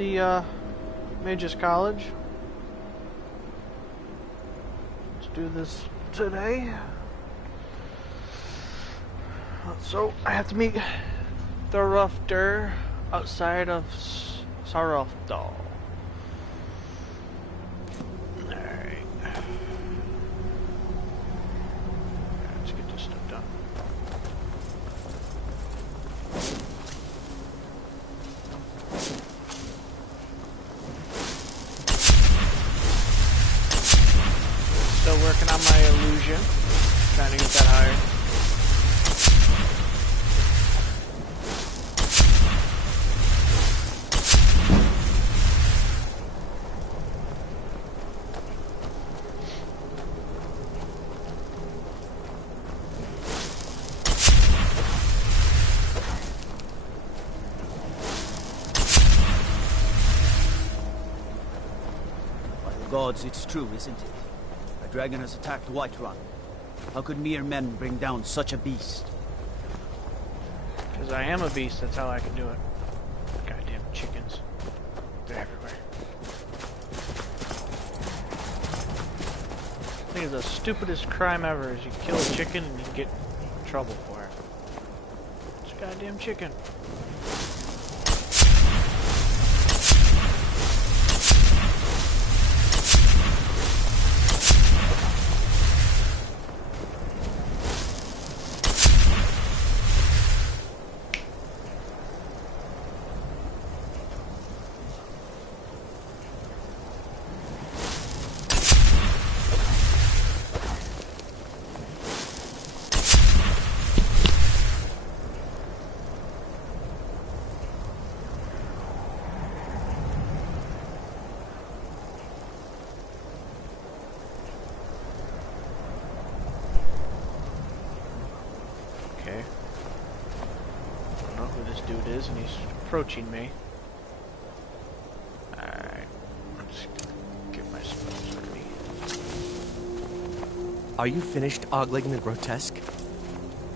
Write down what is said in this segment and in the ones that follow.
The Mage's College. Let's do this today. So I have to meet Thorofter outside of Sarofdal. Alright. Let's get this stuff done. Still working on my illusion. Trying to get that higher. Gods, it's true, isn't it? A dragon has attacked Whiterun. How could mere men bring down such a beast? Because I am a beast, that's how I can do it. Goddamn chickens. They're everywhere. I think the stupidest crime ever is you kill a chicken and you get in trouble for it. It's a goddamn chicken. And he's approaching me. Alright, let's get my spells ready. Are you finished ogling the grotesque?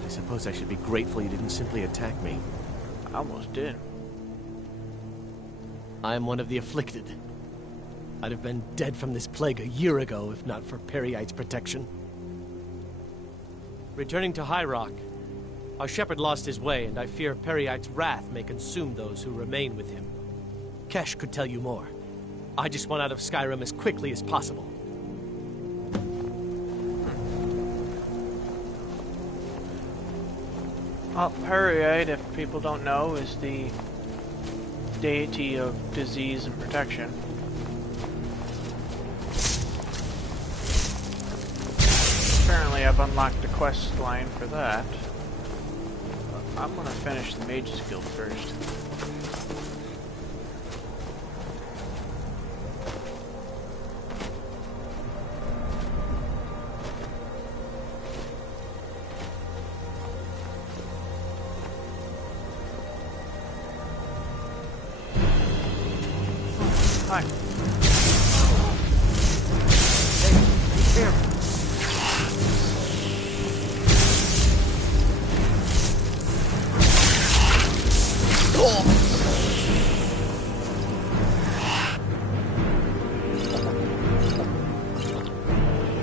I suppose I should be grateful you didn't simply attack me. I almost did. I am one of the afflicted. I'd have been dead from this plague a year ago if not for Periite's protection. Returning to High Rock, our shepherd lost his way, and I fear Periite's wrath may consume those who remain with him. Kesh could tell you more. I just want out of Skyrim as quickly as possible. Well, Periite, if people don't know, is the deity of disease and protection. Apparently I've unlocked the quest line for that. I'm gonna finish the Mage's Guild first. Hi. Hey, be careful.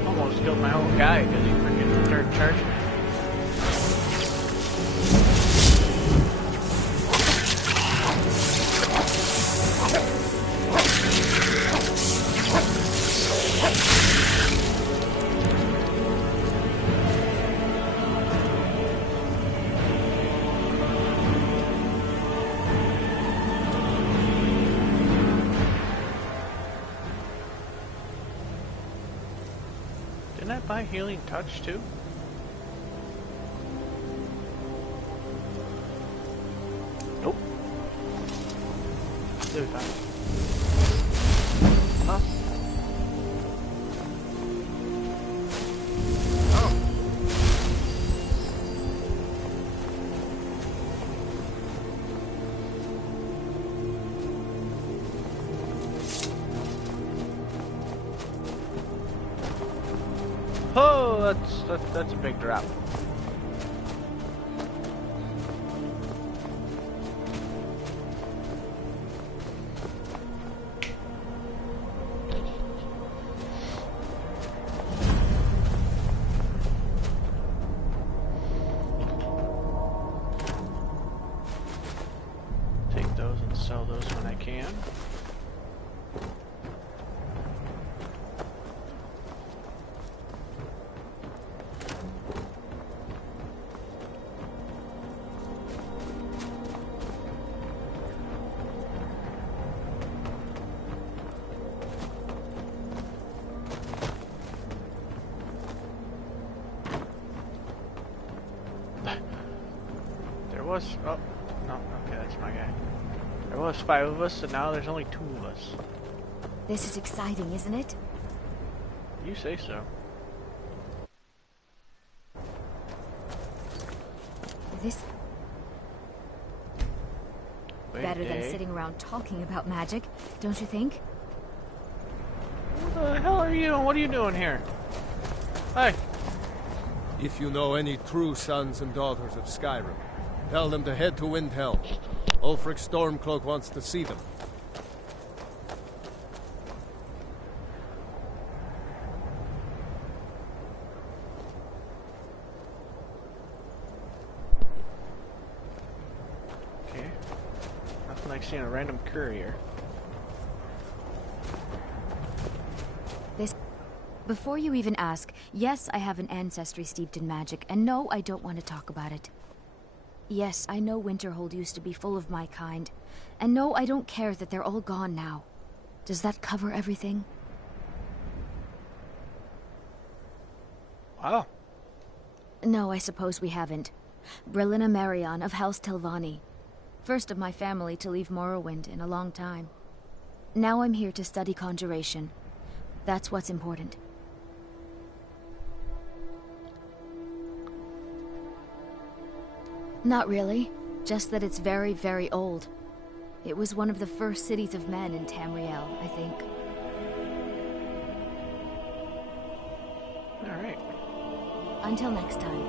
Almost killed my whole guy because he freaking started charging me. Didn't I buy Healing Touch too? Nope. There we go. Huh? Oh. Oh, that's a big drop. can. Oh, no, okay, that's my guy. There was 5 of us, and now there's only 2 of us. This is exciting, isn't it? You say so. This... Wait, better than sitting around talking about magic, don't you think? What the hell are you doing? What are you doing here? Hey! If you know any true sons and daughters of Skyrim, tell them to head to Windhelm. Ulfric Stormcloak wants to see them. Okay. Nothing like seeing a random courier. Before you even ask, yes, I have an ancestry steeped in magic, and no, I don't want to talk about it. Yes, I know Winterhold used to be full of my kind. And no, I don't care that they're all gone now. Does that cover everything? Wow. No, I suppose we haven't. Brillina Marion of House Telvanni. First of my family to leave Morrowind in a long time. Now I'm here to study conjuration. That's what's important. Not really. Just that it's very, very old. It was one of the first cities of men in Tamriel, I think. Alright. Until next time.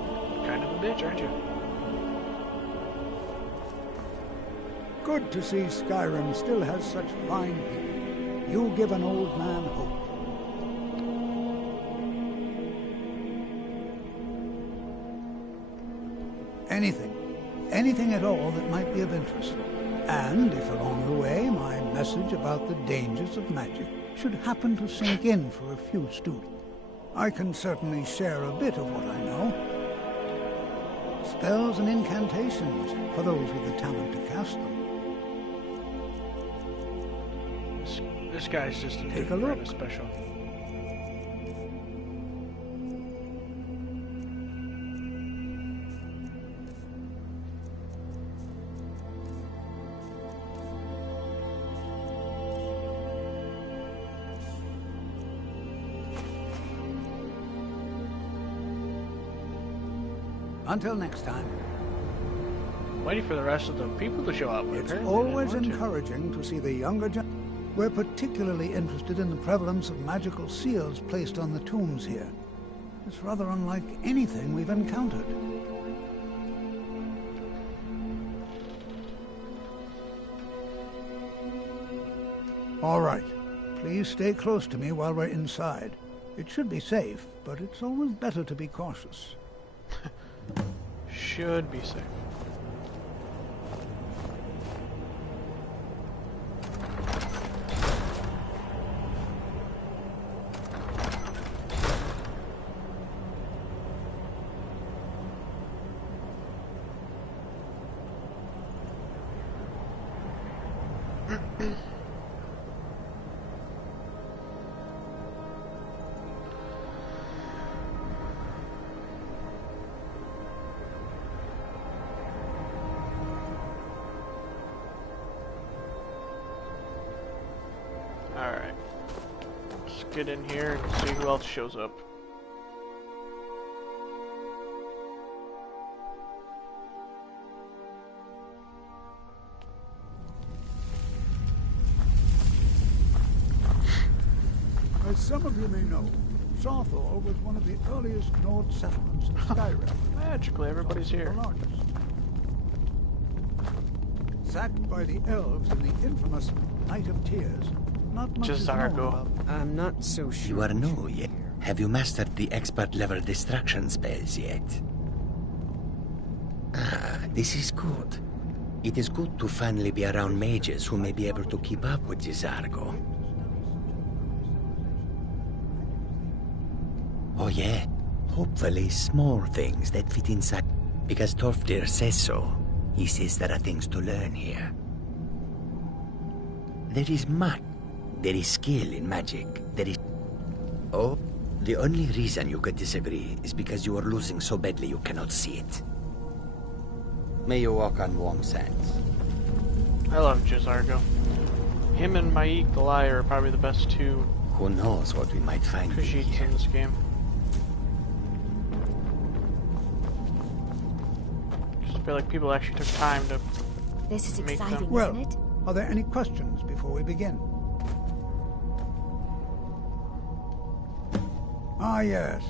Kind of a bitch, aren't you? Good to see Skyrim still has such fine people. You give an old man hope. Anything at all that might be of interest. And if along the way my message about the dangers of magic should happen to sink in for a few students, I can certainly share a bit of what I know. Spells and incantations for those with the talent to cast them. This guy's just a Take a look. kind of special. Until next time. Waiting for the rest of the people to show up. It's Apparently they always didn't want to. encouraging to see the younger gen. We're particularly interested in the prevalence of magical seals placed on the tombs here. It's rather unlike anything we've encountered. All right. Please stay close to me while we're inside. It should be safe, but it's always better to be cautious. Should be safe. Alright. Let's get in here and see who else shows up. As some of you may know, Sawthor was one of the earliest Nord settlements in Skyrim. Magically, everybody's Also here. the largest. Sacked by the elves in the infamous Night of Tears, not much is known Jazargo. about. I'm not so sure. You are new yet. Have you mastered the expert level destruction spells yet? Ah, this is good. It is good to finally be around mages who may be able to keep up with this Argo. Oh yeah, hopefully small things that fit inside. Because Torfdir says so. He says there are things to learn here. There is much. There is skill in magic. There is... Oh, the only reason you could disagree is because you are losing so badly you cannot see it. May you walk on warm sands. I love Jizargo. Him and my Eagle Eye are probably the best two Who knows what we might find in Khajiits here. in this game. Just feel like people actually took time to This is Make them- exciting, Well, isn't it? are there any questions before we begin? Ah, yes.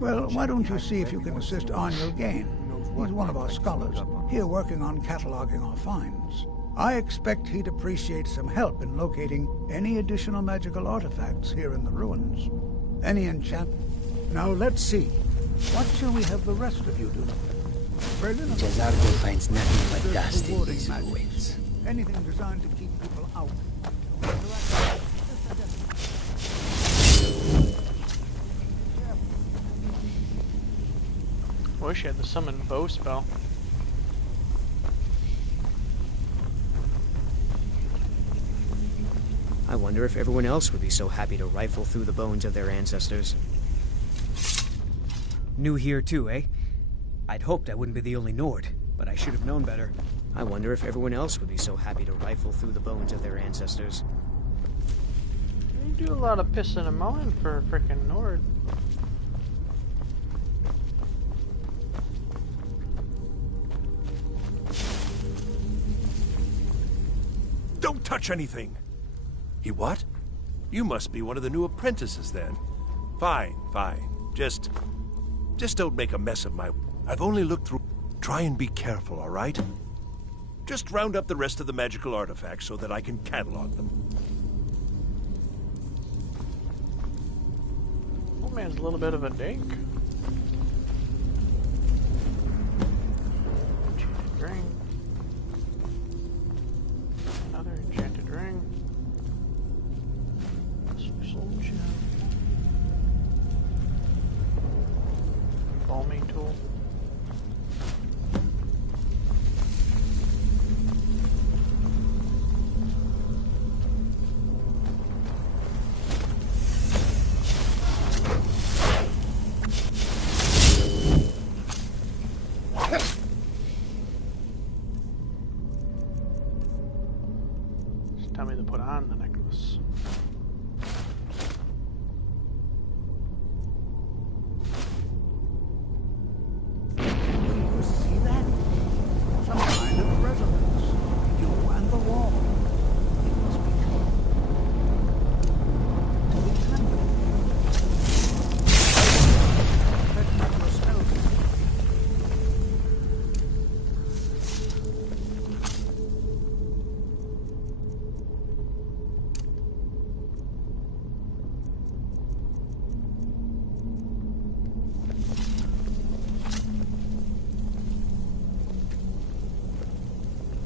Well, why don't you see if you can assist Arniel Gain? He's one of our scholars, here working on cataloging our finds. I expect he'd appreciate some help in locating any additional magical artifacts here in the ruins. Any enchant... Now, let's see. What shall we have the rest of you do? Jazargo finds nothing but There's dust in rewarding these magic. ruins. Anything designed to keep people out. I wish I had the summon bow spell. I wonder if everyone else would be so happy to rifle through the bones of their ancestors. New here too, eh? I'd hoped I wouldn't be the only Nord, but I should have known better. I wonder if everyone else would be so happy to rifle through the bones of their ancestors. You do a lot of pissing and mowing for a frickin' Nord. Don't touch anything! He what? You must be one of the new apprentices then. Fine, fine. Just don't make a mess of my... I've only looked through... Try and be careful, all right? Just round up the rest of the magical artifacts so that I can catalog them. Old man's a little bit of a dink. Enchanted ring. Another enchanted ring. Soul gem. Embalming tool. Just tell me to put on the necklace. You see that? Some kind of resonance. You and the wall. It must be to be trembling. That necklace smells.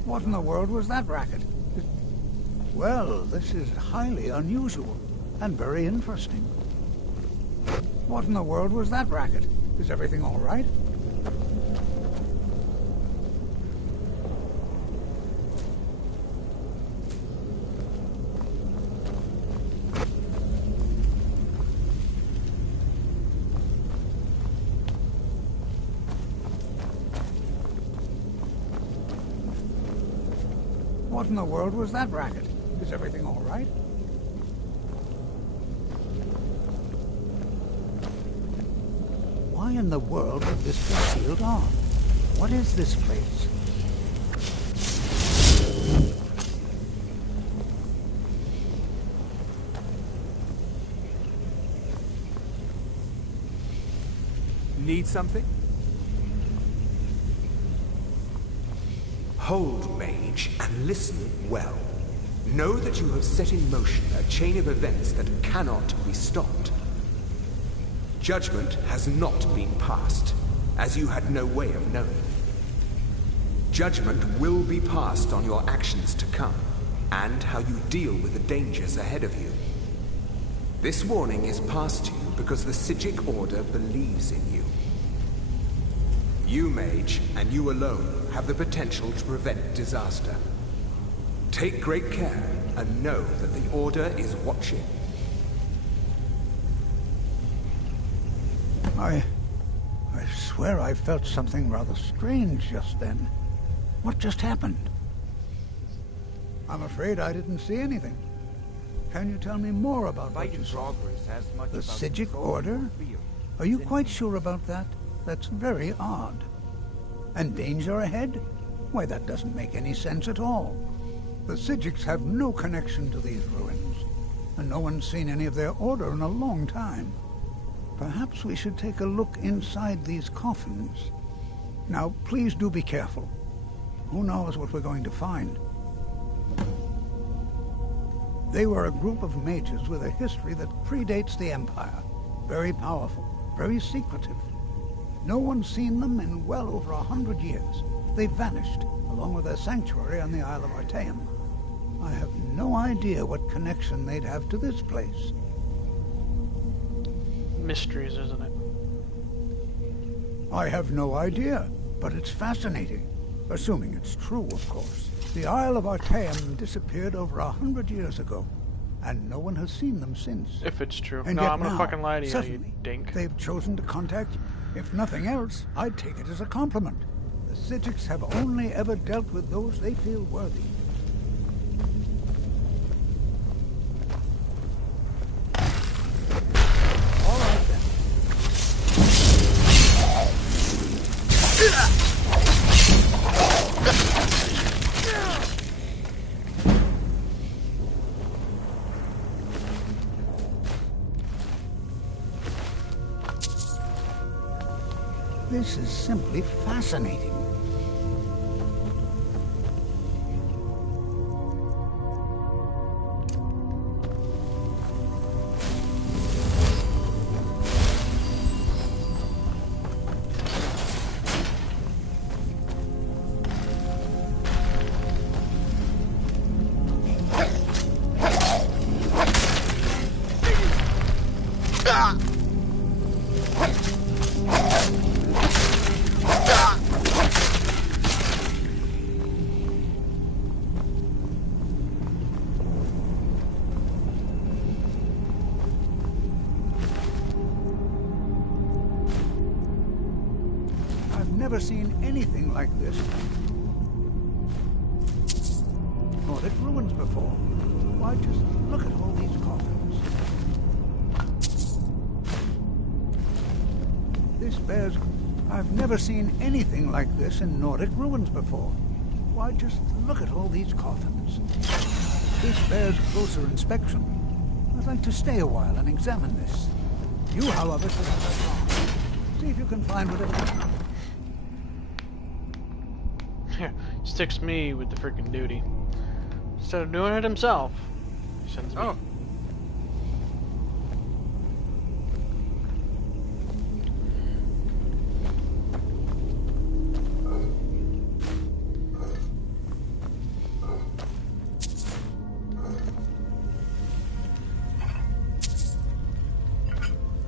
What in the world was that racket? Well, this is highly unusual and very interesting. What in the world was that racket? Is everything all right? What in the world was that racket? Is everything all right? Why in the world would this be sealed off? What is this place? Need something? Hold, Mage, and listen well. Know that you have set in motion a chain of events that cannot be stopped. Judgment has not been passed, as you had no way of knowing. Judgment will be passed on your actions to come, and how you deal with the dangers ahead of you. This warning is passed to you because the Psijic Order believes in you. You, Mage, and you alone, have the potential to prevent disaster. Take great care, and know that the Order is watching. I swear I felt something rather strange just then. What just happened? I'm afraid I didn't see anything. Can you tell me more about what you saw? The Psijic Order? Are you quite sure about that? That's very odd. And danger ahead? Why, that doesn't make any sense at all. The Psijics have no connection to these ruins, and no one's seen any of their order in a long time. Perhaps we should take a look inside these coffins. Now, please do be careful. Who knows what we're going to find? They were a group of mages with a history that predates the Empire. Very powerful, very secretive. No one's seen them in well over 100 years. They vanished, along with their sanctuary on the Isle of Artaeum. I have no idea what connection they'd have to this place. Mysteries, isn't it? I have no idea, but it's fascinating. Assuming it's true, of course. The Isle of Artaeum disappeared over 100 years ago, and no one has seen them since. If it's true. And No, yet I'm gonna now, fucking lie to you, suddenly, you dink. they've chosen to contact you. If nothing else, I'd take it as a compliment. The Psijics have only ever dealt with those they feel worthy. All right, then. This is simply fascinating. Never seen anything like this. Nordic ruins before. Why, just look at all these coffins. This bears... I've never seen anything like this in Nordic ruins before. Why, just look at all these coffins. This bears closer inspection. I'd like to stay a while and examine this. You, however, should have that wrong. See if you can find whatever... Sticks me with the freaking duty. Instead of doing it himself, he sends me. Oh.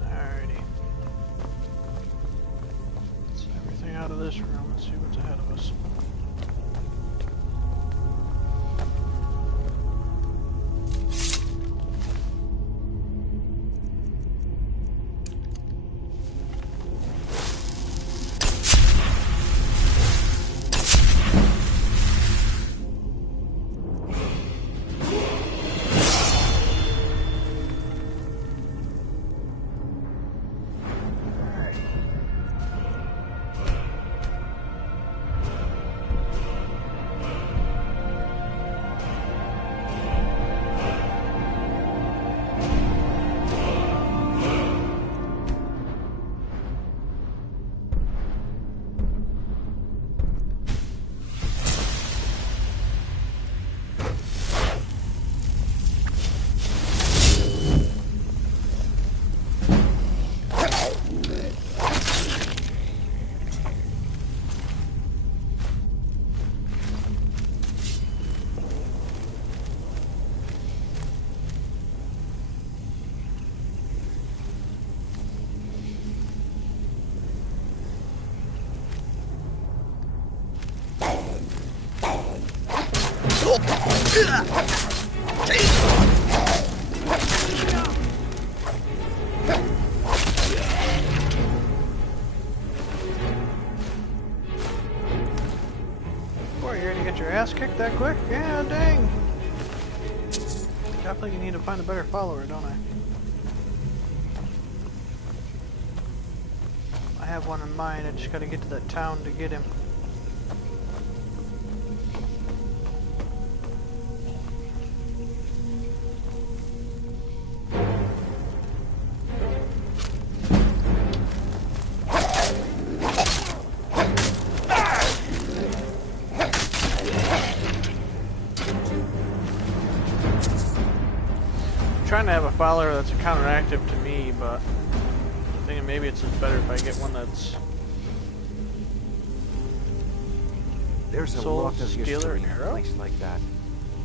Alrighty. Let's get everything out of this room. Let's see what's ahead of us. that quick? Yeah, dang. Definitely need to find a better follower, don't I? I have one in mind. I just gotta get to that town to get him. Trying to have a follower that's counteractive to me, but I'm thinking maybe it's just better if I get one that's There's a soul lot of stealer history in a arrow? place like that.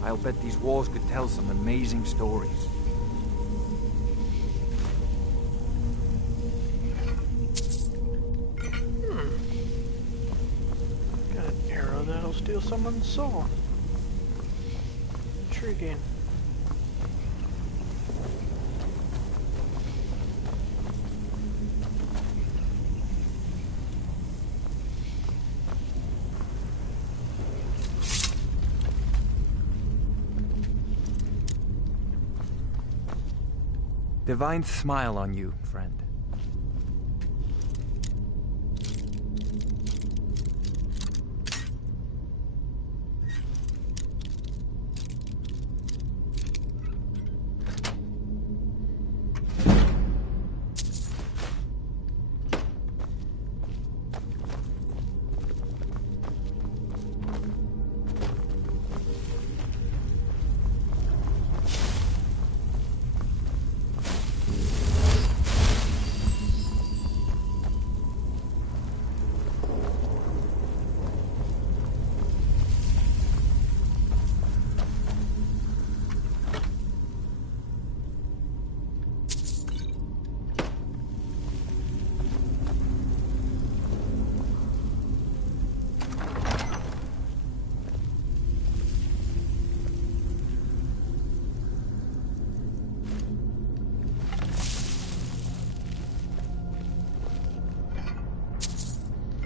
I'll bet these walls could tell some amazing stories. Got an arrow that'll steal someone's soul. Intriguing. Divine smile on you, friend.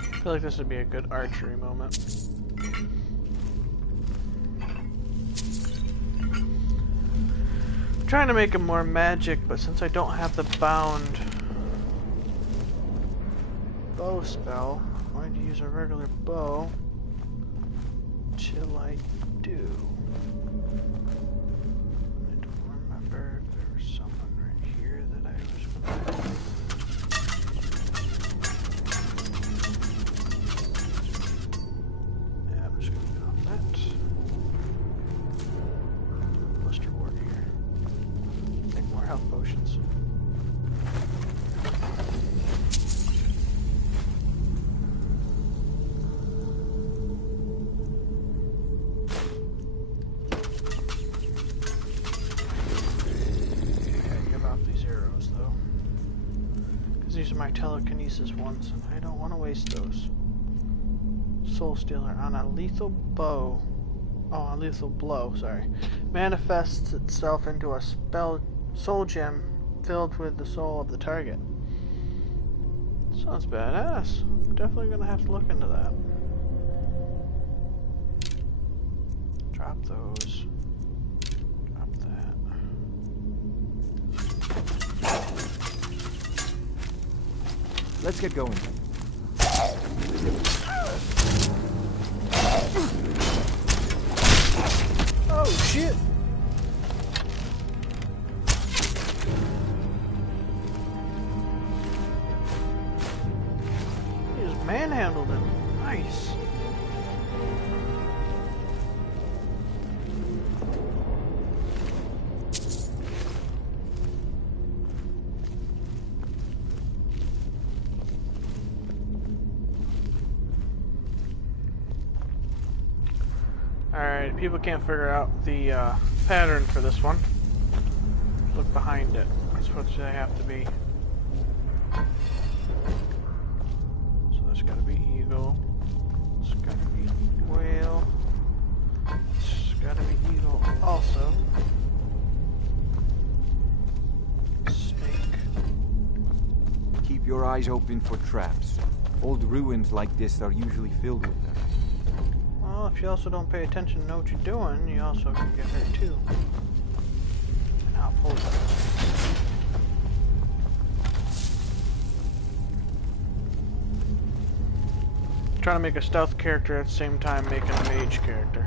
I feel like this would be a good archery moment. I'm trying to make him more magic, but since I don't have the bound bow spell, I'm going to use a regular bow till I do. I don't remember if there was someone right here that I was going to... Potions. Gotta give out these arrows though, because these are my telekinesis ones, and I don't want to waste those. Soul Stealer on a lethal bow. Oh, a lethal blow. Sorry, manifests itself into a soul gem filled with the soul of the target. Sounds badass. I'm definitely gonna have to look into that. Drop those. Drop that. Let's get going. Oh shit! Manhandled him. Nice. Alright, people can't figure out the pattern for this one. Look behind it. That's what they have to be. It's gotta be eagle. It's gotta be whale. It's gotta be eagle also. Snake. Keep your eyes open for traps. Old ruins like this are usually filled with them. Well, Well, if you also don't pay attention and know what you're doing, you also can get hurt too. And I'll pull that. Trying to make a stealth character at the same time making a mage character.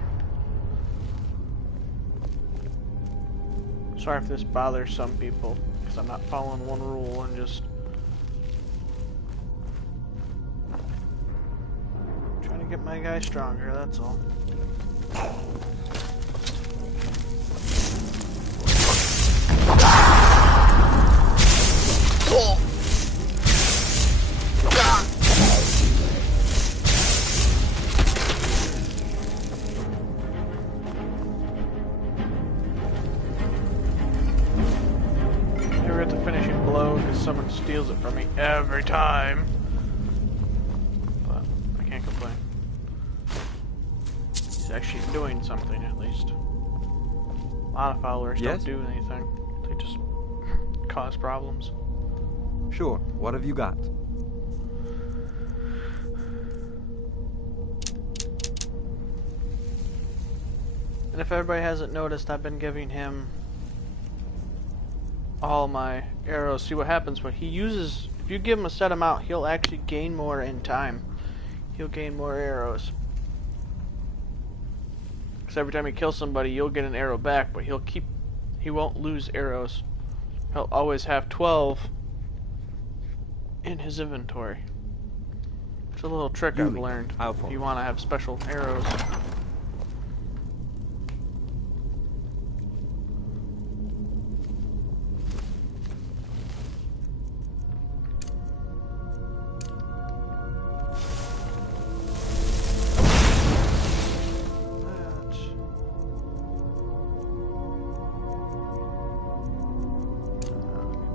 Sorry if this bothers some people, because I'm not following one rule and just trying to get my guy stronger, that's all. Someone steals it from me every time, but I can't complain. He's actually doing something, at least. A lot of followers don't do anything. They just cause problems. Sure, what have you got? And if everybody hasn't noticed, I've been giving him all my arrows. See what happens when he uses, if you give him a set amount, he'll actually gain more in time. He'll gain more arrows. Because every time he kills somebody, you'll get an arrow back, but he won't lose arrows. He'll always have 12 in his inventory. It's a little trick I've learned. If you want to have special arrows.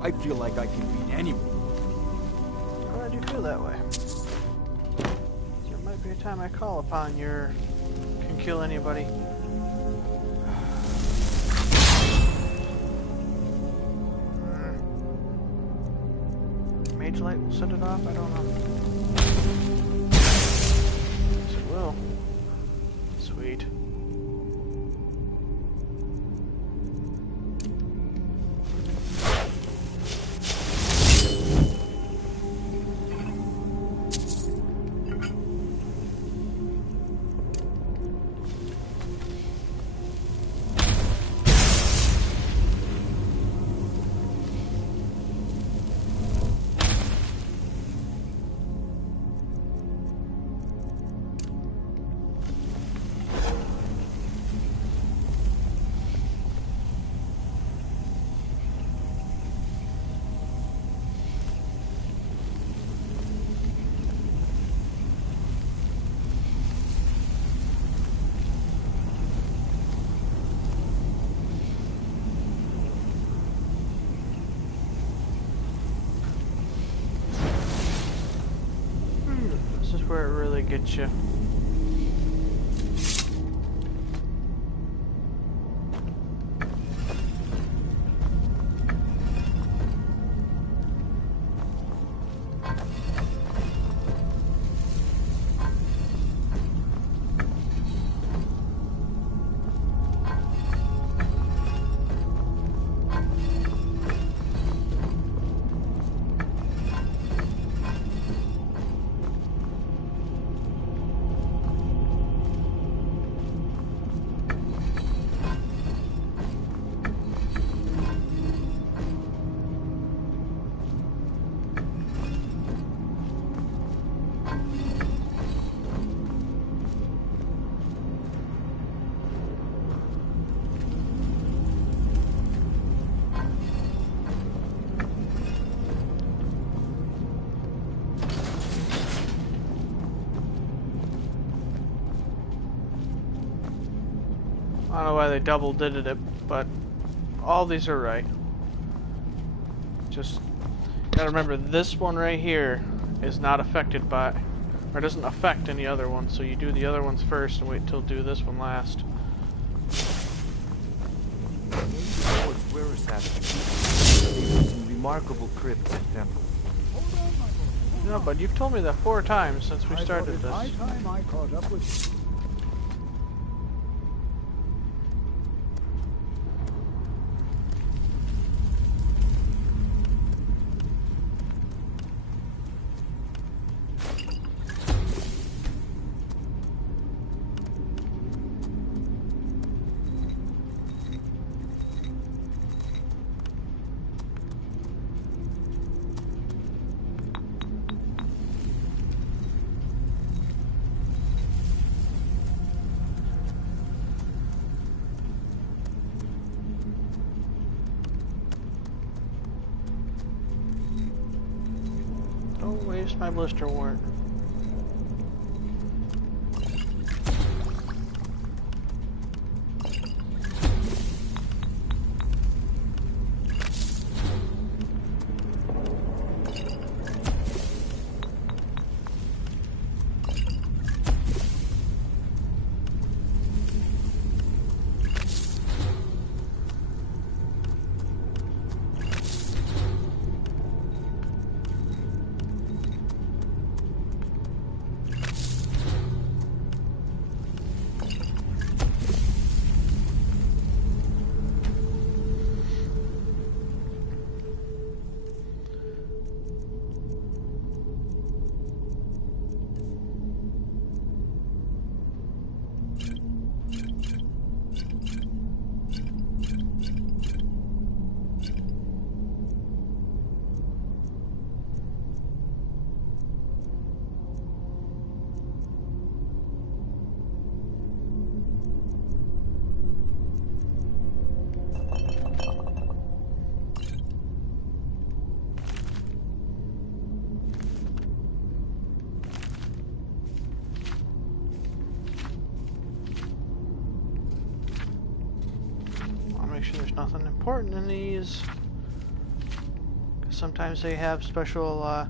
I feel like I can beat anyone. Glad you feel that way. There might be a time I call upon your can kill anybody. Mage light will set it off? I don't know. Yes, it will. Sweet. Where it really gets you. I don't know why they double did it, but all these are right. Just gotta remember this one right here is not affected by, or doesn't affect any other one, so you do the other ones first and wait till do this one last. Some remarkable crypts and temples. No, but you've told me that 4 times since we started this. High time I caught up with you. Don't waste my blister wart. There's nothing important in these. Sometimes they have special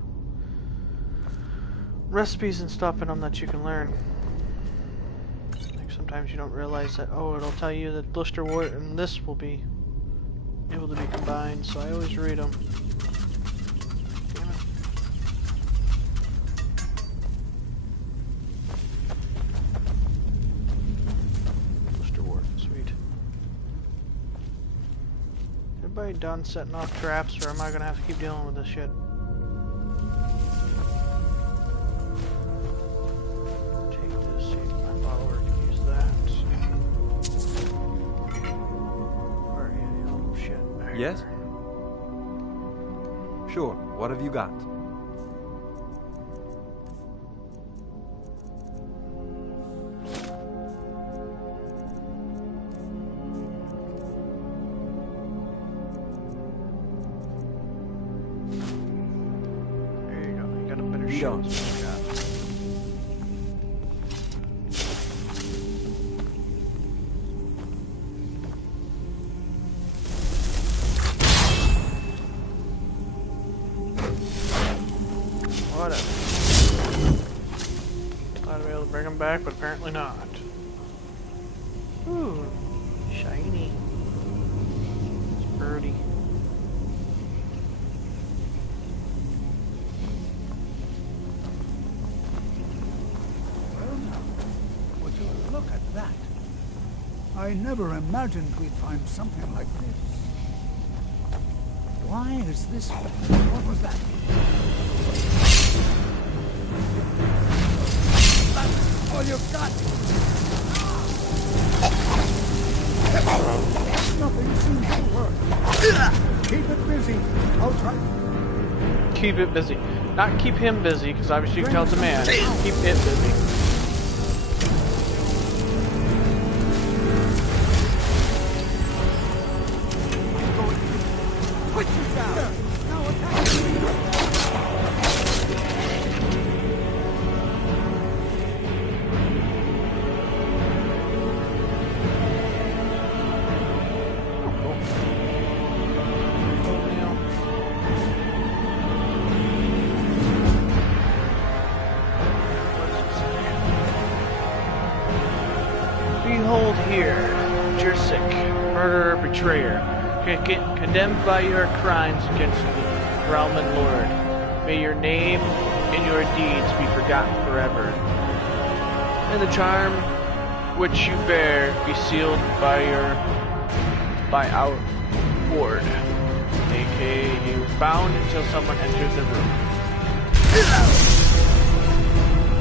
recipes and stuff in them that you can learn. Like sometimes you don't realize that, oh, it'll tell you that blister wart and this will be able to be combined, so I always read them. Damn it. Blister wart, sweet. Everybody done setting off traps, or am I gonna have to keep dealing with this shit? Take this, see if my follower can use that. Or, yeah, oh shit. Yes? Sure, what have you got? Back, but apparently not. Ooh, shiny. It's birdie. Well now, would you look at that? I never imagined we'd find something like this. Why is this? What was that? All you've got. Nothing seems to work. Keep it busy. I'll try. Keep it busy. Not keep him busy, because obviously you can tell it's a man. Keep it busy. Put you down. Now attack. Behold here, Jersic, murderer, betrayer, condemned by your crimes against the realm and Lord. May your name and your deeds be forgotten forever. And the charm which you bear be sealed by our ward. A.k.a. you bound until someone enters the room.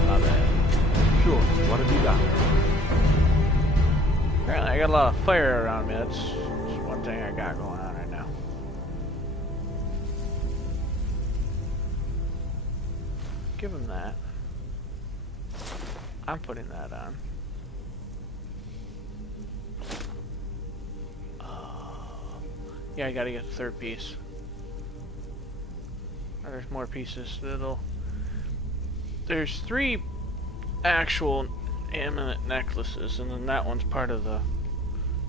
My bad. Sure, what have you got? Apparently I got a lot of fire around me. That's one thing I got going on right now. Give him that. I'm putting that on. Yeah, I gotta get the third piece. Oh, there's more pieces. It'll there's 3 actual amulet necklaces, and then that one's part of the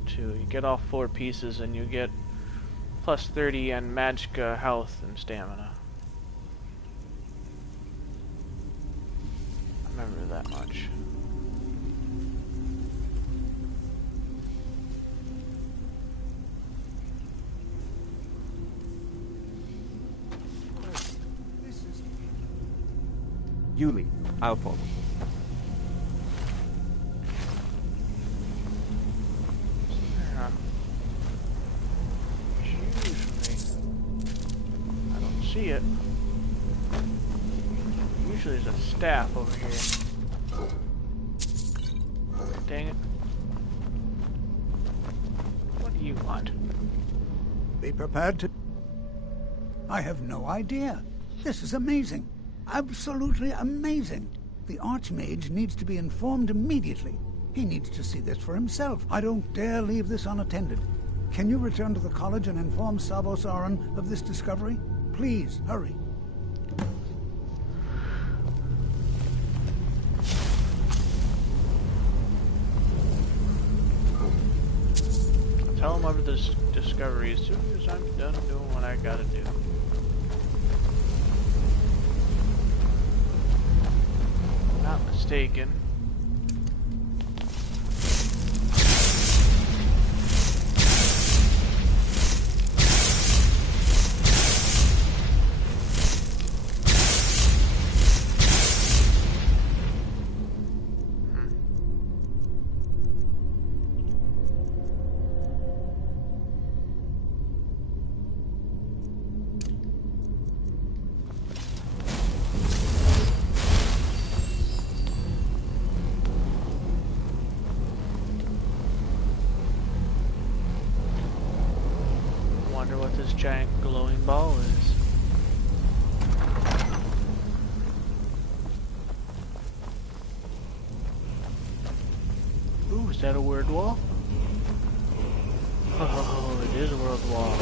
2. You get all 4 pieces, and you get plus 30 and magicka health and stamina. I remember that much. You lead. I'll follow. I don't see it. Usually there's a staff over here. Dang it. What do you want? Be prepared to... I have no idea. This is amazing. Absolutely amazing. The Archmage needs to be informed immediately. He needs to see this for himself. I don't dare leave this unattended. Can you return to the college and inform Savos Aran of this discovery? Please, hurry. I'll tell him of this discovery as soon as I'm done doing what I gotta do. Not mistaken. Wonder what this giant glowing ball is. Ooh, is that a word wall? Oh, it is a world wall.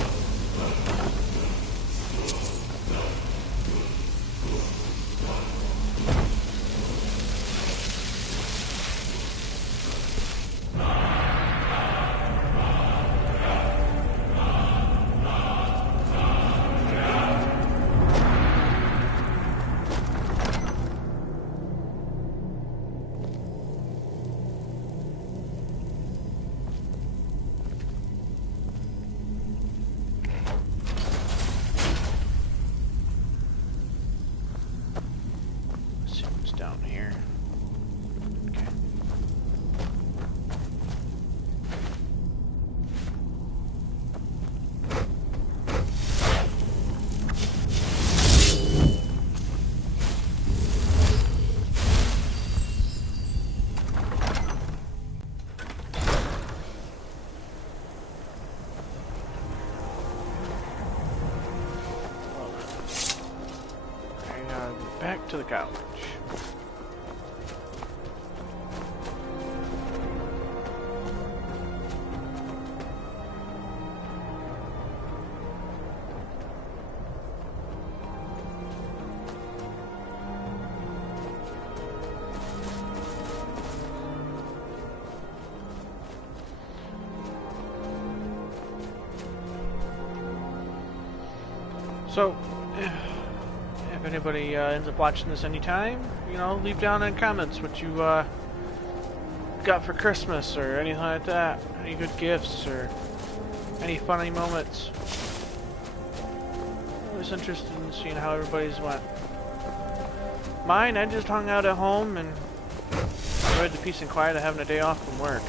Down here. Okay. I gotta go back to the college. So, if anybody ends up watching this anytime, you know, leave down in comments what you got for Christmas or anything like that. Any good gifts or any funny moments. I was interested in seeing how everybody's went. Mine, I just hung out at home and enjoyed the peace and quiet of having a day off from work.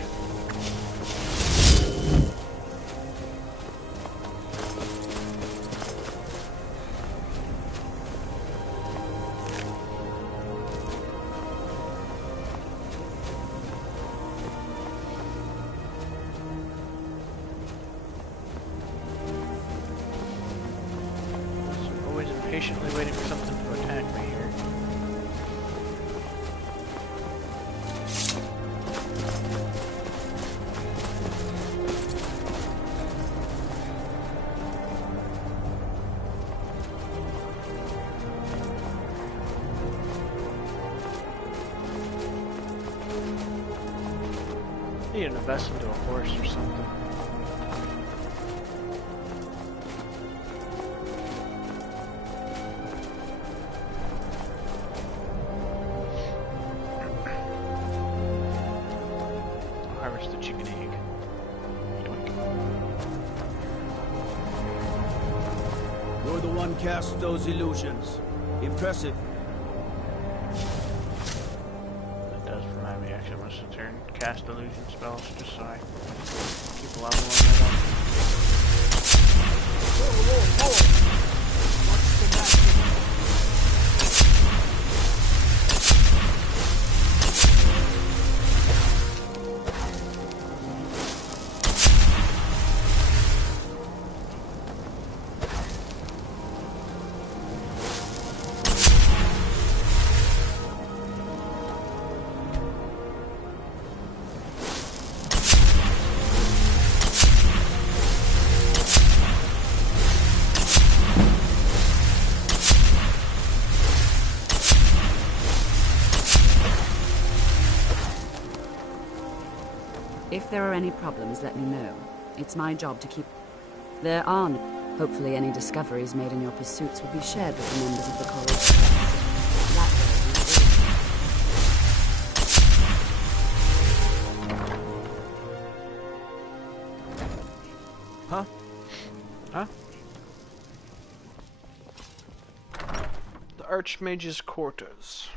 Patiently waiting for something to attack me here. need to invest into a horse or something. Harvest the chicken egg. Yoink. You're the one cast those illusions. Impressive. That does remind me, actually, I'm going to sit there and cast illusion spells just so I keep leveling that up. Whoa, whoa, whoa! Watch the magic. If there are any problems, let me know. It's my job to keep... There are no... Hopefully any discoveries made in your pursuits will be shared with the members of the college. That way Huh? Huh? The Archmage's quarters.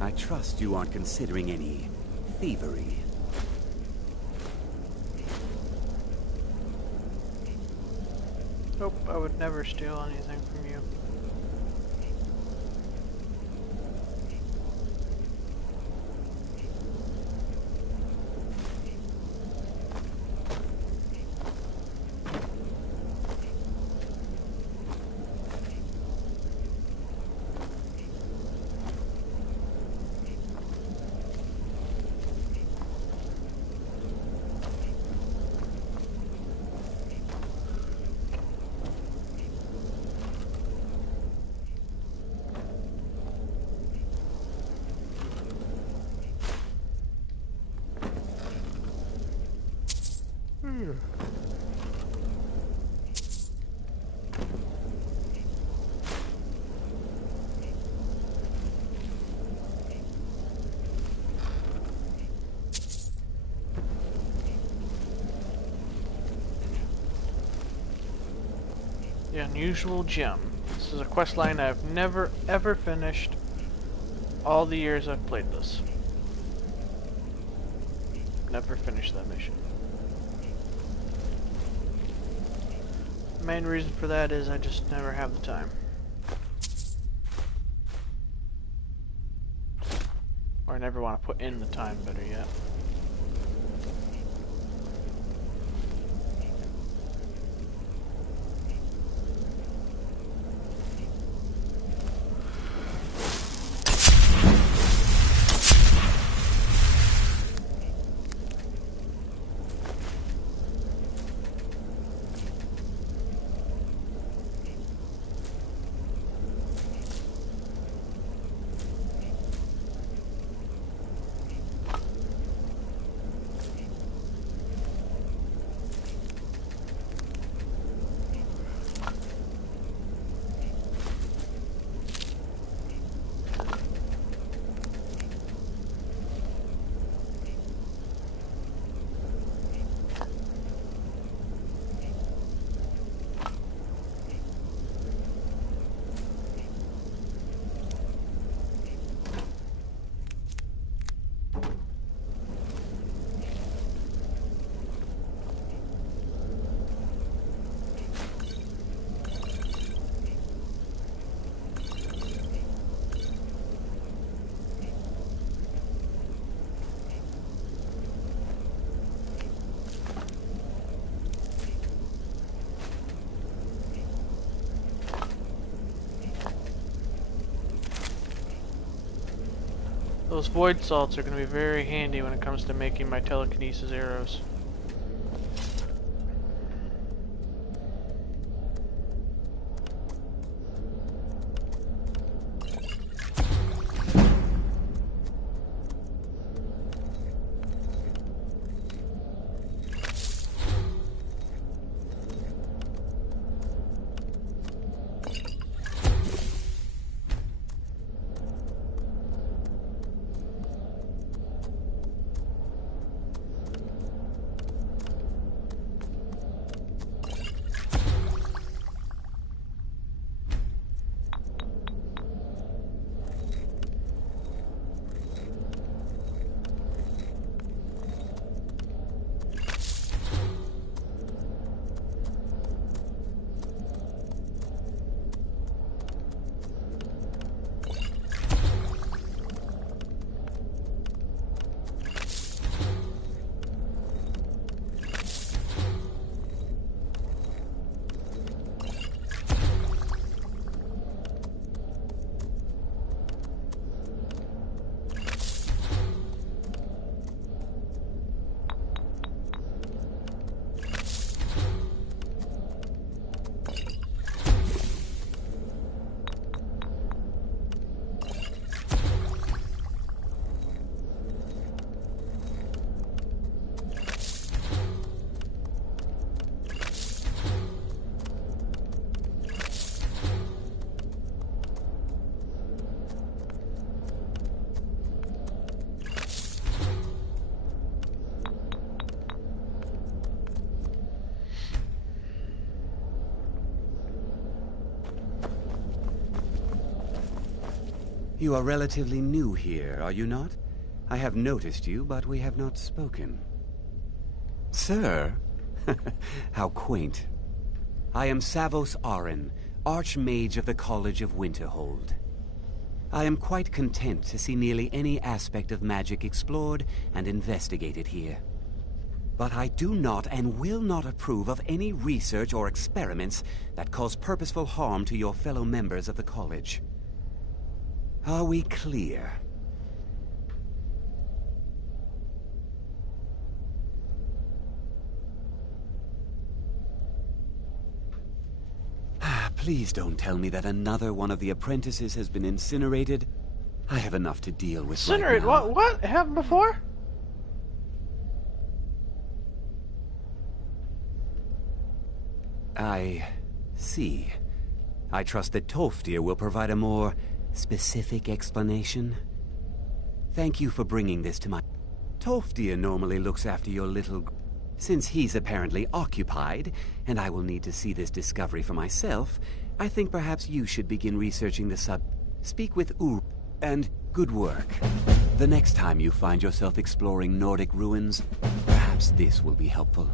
I trust you aren't considering any thievery. Nope, I would never steal anything from you. The Unusual Gem. This is a quest line I've never ever finished all the years I've played this. Never finished that mission. The main reason for that is I just never have the time. Or I never want to put in the time, better yet. Those void salts are going to be very handy when it comes to making my telekinesis arrows. You are relatively new here, are you not? I have noticed you, but we have not spoken. Sir? How quaint. I am Savos Arin, Archmage of the College of Winterhold. I am quite content to see nearly any aspect of magic explored and investigated here. But I do not and will not approve of any research or experiments that cause purposeful harm to your fellow members of the college. Are we clear? Please don't tell me that another one of the apprentices has been incinerated. I have enough to deal with right Incinerate? now. What happened before? I see. I trust that Tolfdir will provide a more specific explanation. Thank you for bringing this to my... Tolfdir normally looks after your little... Since he's apparently occupied, and I will need to see this discovery for myself, I think perhaps you should begin researching the sub... Speak with Ur... And good work. The next time you find yourself exploring Nordic ruins, perhaps this will be helpful.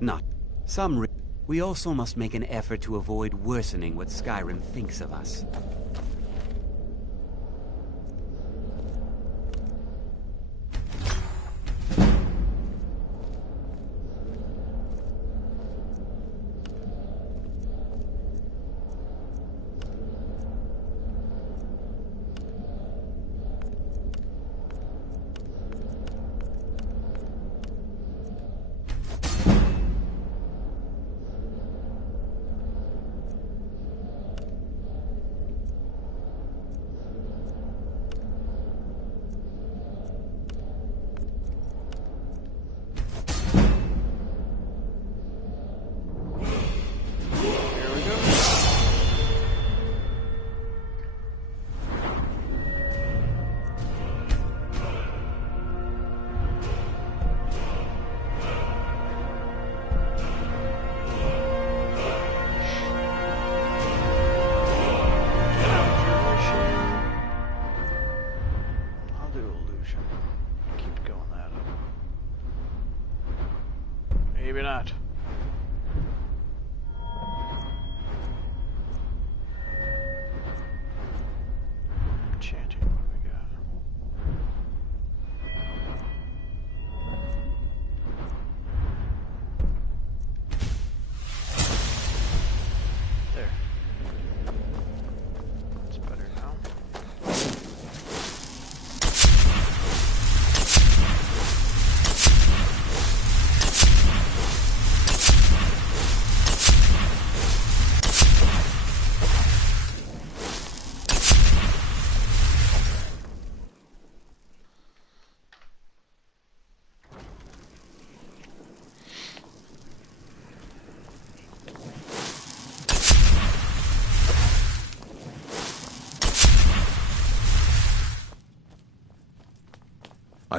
Not some... We also must make an effort to avoid worsening what Skyrim thinks of us.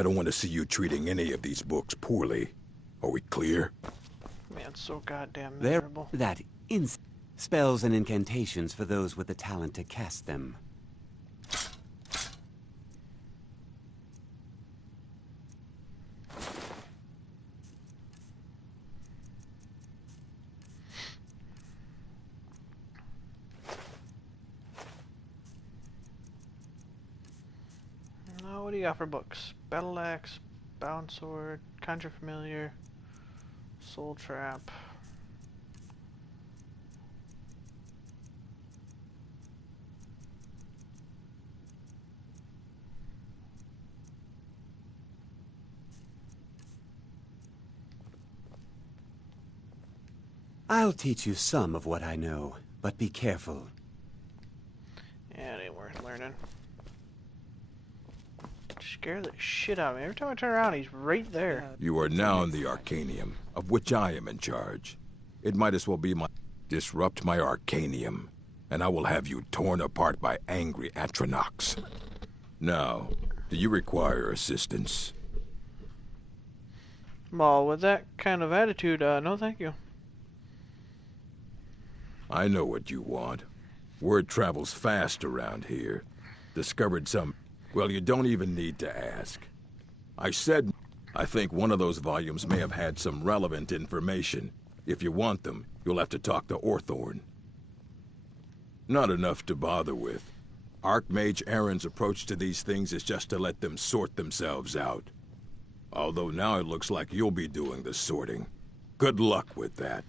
I don't want to see you treating any of these books poorly. Are we clear? Man, it's so goddamn There, miserable. that spells and incantations for those with the talent to cast them. Now, what do you got for books? Battle Axe, Bound Sword, Conjure Familiar, Soul Trap. I'll teach you some of what I know, but be careful. Yeah, it ain't worth learning. Scare the shit out of me. Every time I turn around, he's right there. You are now in the Arcanium, of which I am in charge. It might as well be my... Disrupt my Arcanium, and I will have you torn apart by angry Atronachs. Now, do you require assistance? Well, with that kind of attitude, no thank you. I know what you want. Word travels fast around here. Discovered some... Well, you don't even need to ask. I think one of those volumes may have had some relevant information. If you want them, you'll have to talk to Orthorn. Not enough to bother with. Archmage Aaron's approach to these things is just to let them sort themselves out. Although now it looks like you'll be doing the sorting. Good luck with that.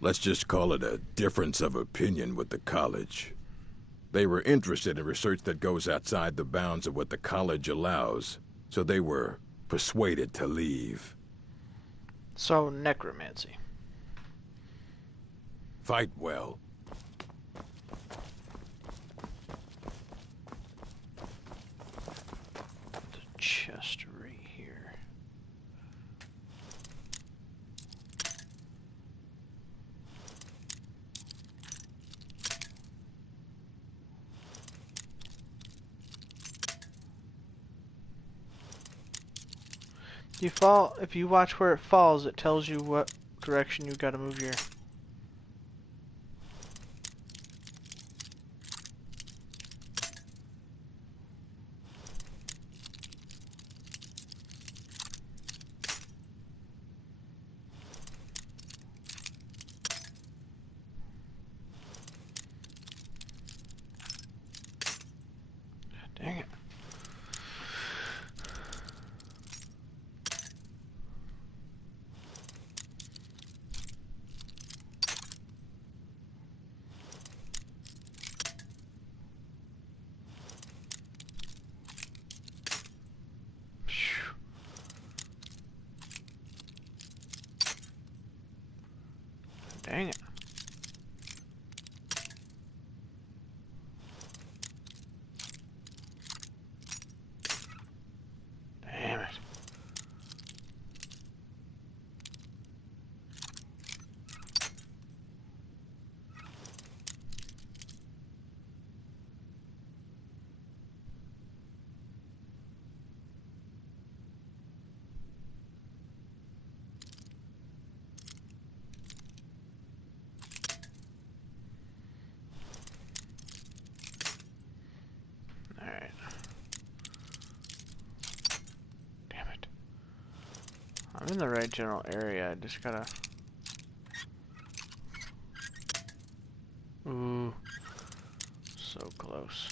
Let's just call it a difference of opinion with the college. They were interested in research that goes outside the bounds of what the college allows, so they were persuaded to leave. So, necromancy. Fight well. The chest right here. You fall, if you watch where it falls, it tells you what direction you've got to move your... Dang it. Dang it. Damn it. Alright. Damn it. I'm in the right general area, I just gotta... Ooh. So close.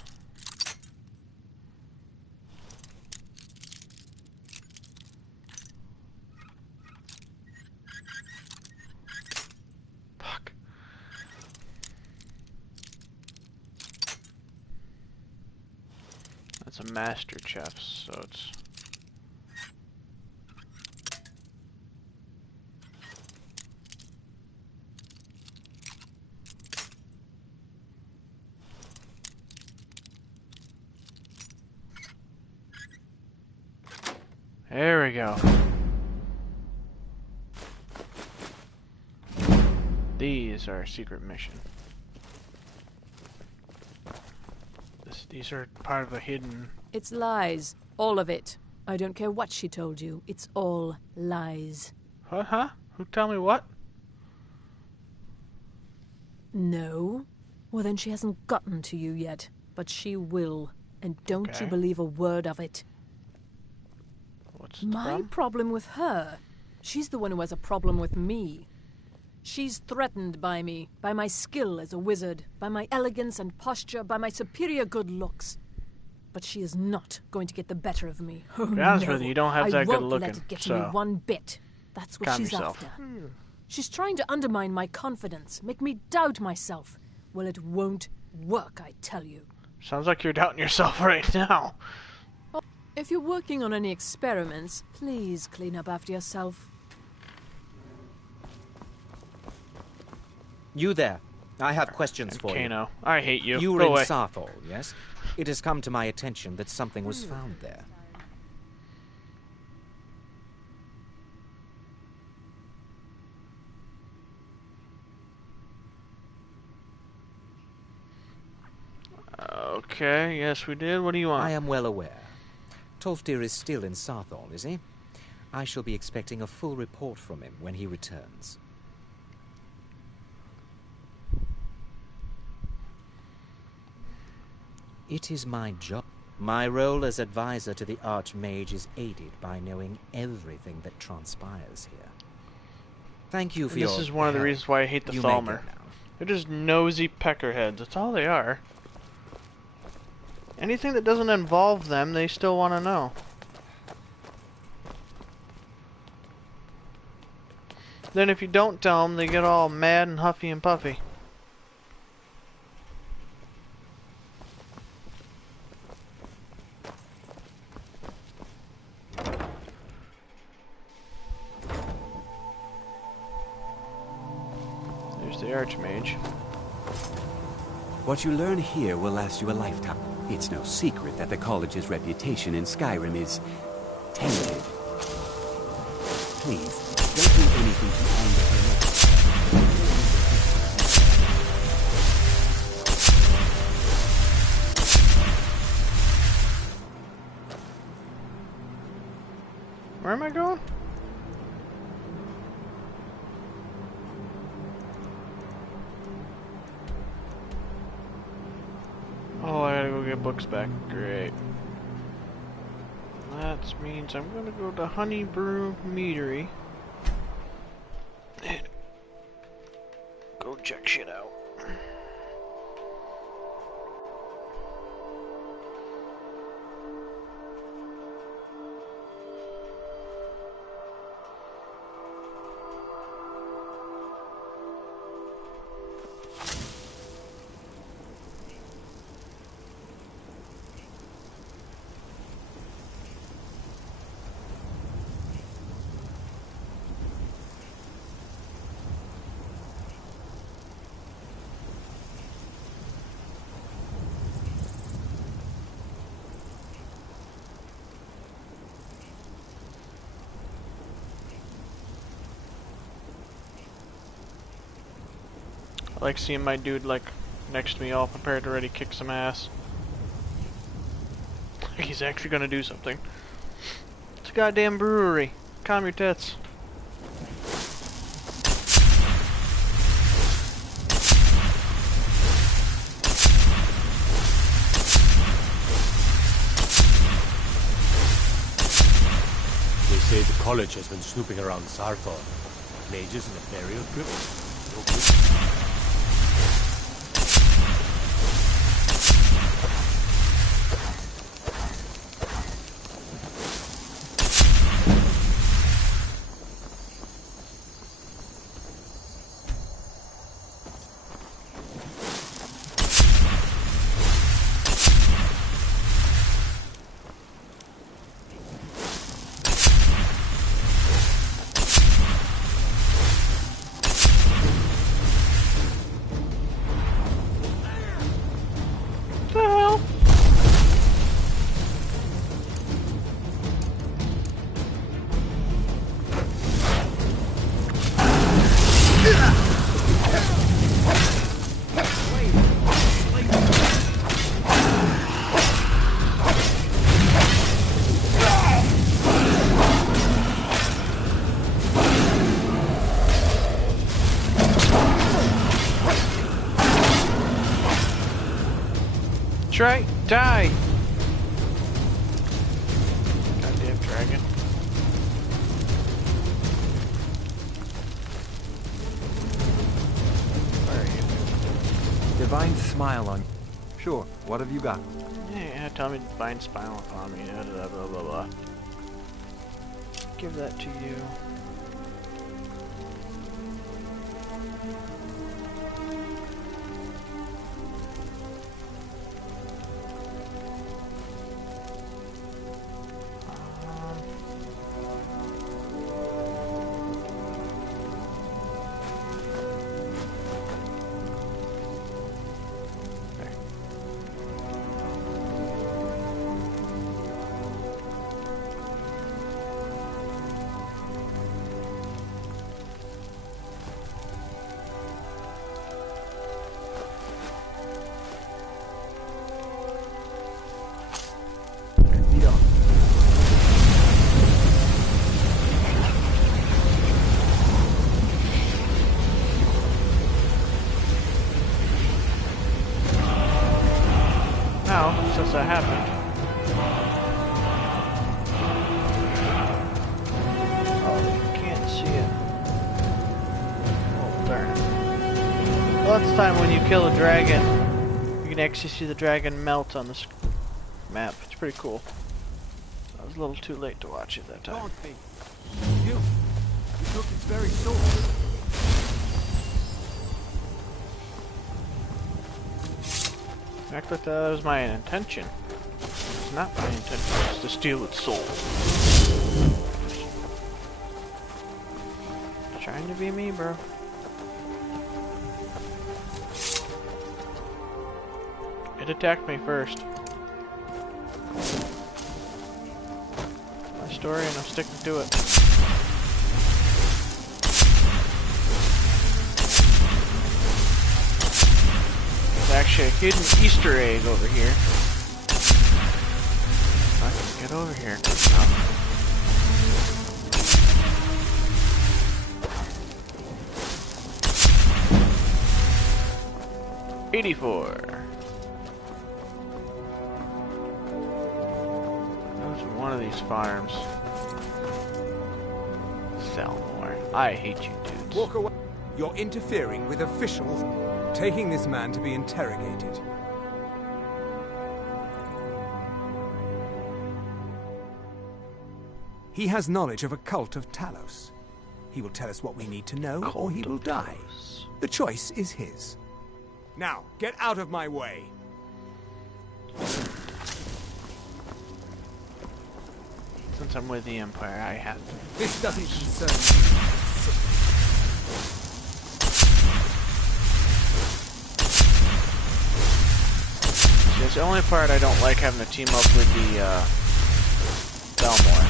Fuck. That's a master chef, so it's... There we go. These are a secret mission. These are part of a hidden... It's lies. All of it. I don't care what she told you. It's all lies. Huh? Who tell me what? No? Well, then she hasn't gotten to you yet. But she will. And don't you believe a word of it. What's the My problem with her? She's the one who has a problem with me. She's threatened by me, by my skill as a wizard, by my elegance and posture, by my superior good looks. But she is not going to get the better of me. Oh, to be honest no. with you, you don't have that good I won't looking, let it get to so me one bit. That's what calm she's yourself. after. She's trying to undermine my confidence, make me doubt myself. Well, it won't work, I tell you. Sounds like you're doubting yourself right now. If you're working on any experiments, please clean up after yourself. You there. I have questions for you. Kano, I hate you. You were Go in away. Sarthol, yes? It has come to my attention that something was found there. Okay, yes we did. What do you want? I am well aware. Tolfdir is still in Sarthol, is he? I shall be expecting a full report from him when he returns. It is my job. My role as advisor to the Archmage is aided by knowing everything that transpires here. Thank you for your This is one of the help. reasons why I hate the You may go Thalmor. now. They're just nosy peckerheads. That's all they are. Anything that doesn't involve them, they still want to know. Then if you don't tell them, they get all mad and huffy and puffy. There's the Archmage. What you learn here will last you a lifetime. It's no secret that the college's reputation in Skyrim is tainted. Please, don't do anything to anger her. Where am I going? Oh, I gotta go get books back. Great. That means I'm gonna go to Honeybrew Meadery and go check shit out. I like seeing my dude like next to me all prepared to ready kick some ass. Like he's actually gonna do something. It's a goddamn brewery. Calm your tits. They say the college has been snooping around Sarthor. Mages and a burial crypt. No good. right. Die. Goddamn dragon. Where are you? Divine smile on you. Sure, what have you got? Yeah, tell me divine smile upon me. Blah, blah, blah, blah, blah. Give that to you. Since that happened. Oh, you can't see it. Oh, darn it. Well, that's time when you kill a dragon, you can actually see the dragon melt on this map. It's pretty cool. I was a little too late to watch it that time. Don't be. You took its very soul. Act like that was my intention. It's not my intention, it's to steal its soul. Trying to be me, bro. It attacked me first. My story, and I'm sticking to it. Actually a hidden Easter egg over here. I can get over here. No. 84. There's one of these farms. Sell more. I hate you dudes. Walk away. You're interfering with officials. Taking this man to be interrogated. He has knowledge of a cult of Talos. He will tell us what we need to know, or he will die. The choice is his. Now, get out of my way! Since I'm with the Empire, I have to. This doesn't concern me. It's the only part I don't like having to team up with the Thalmor.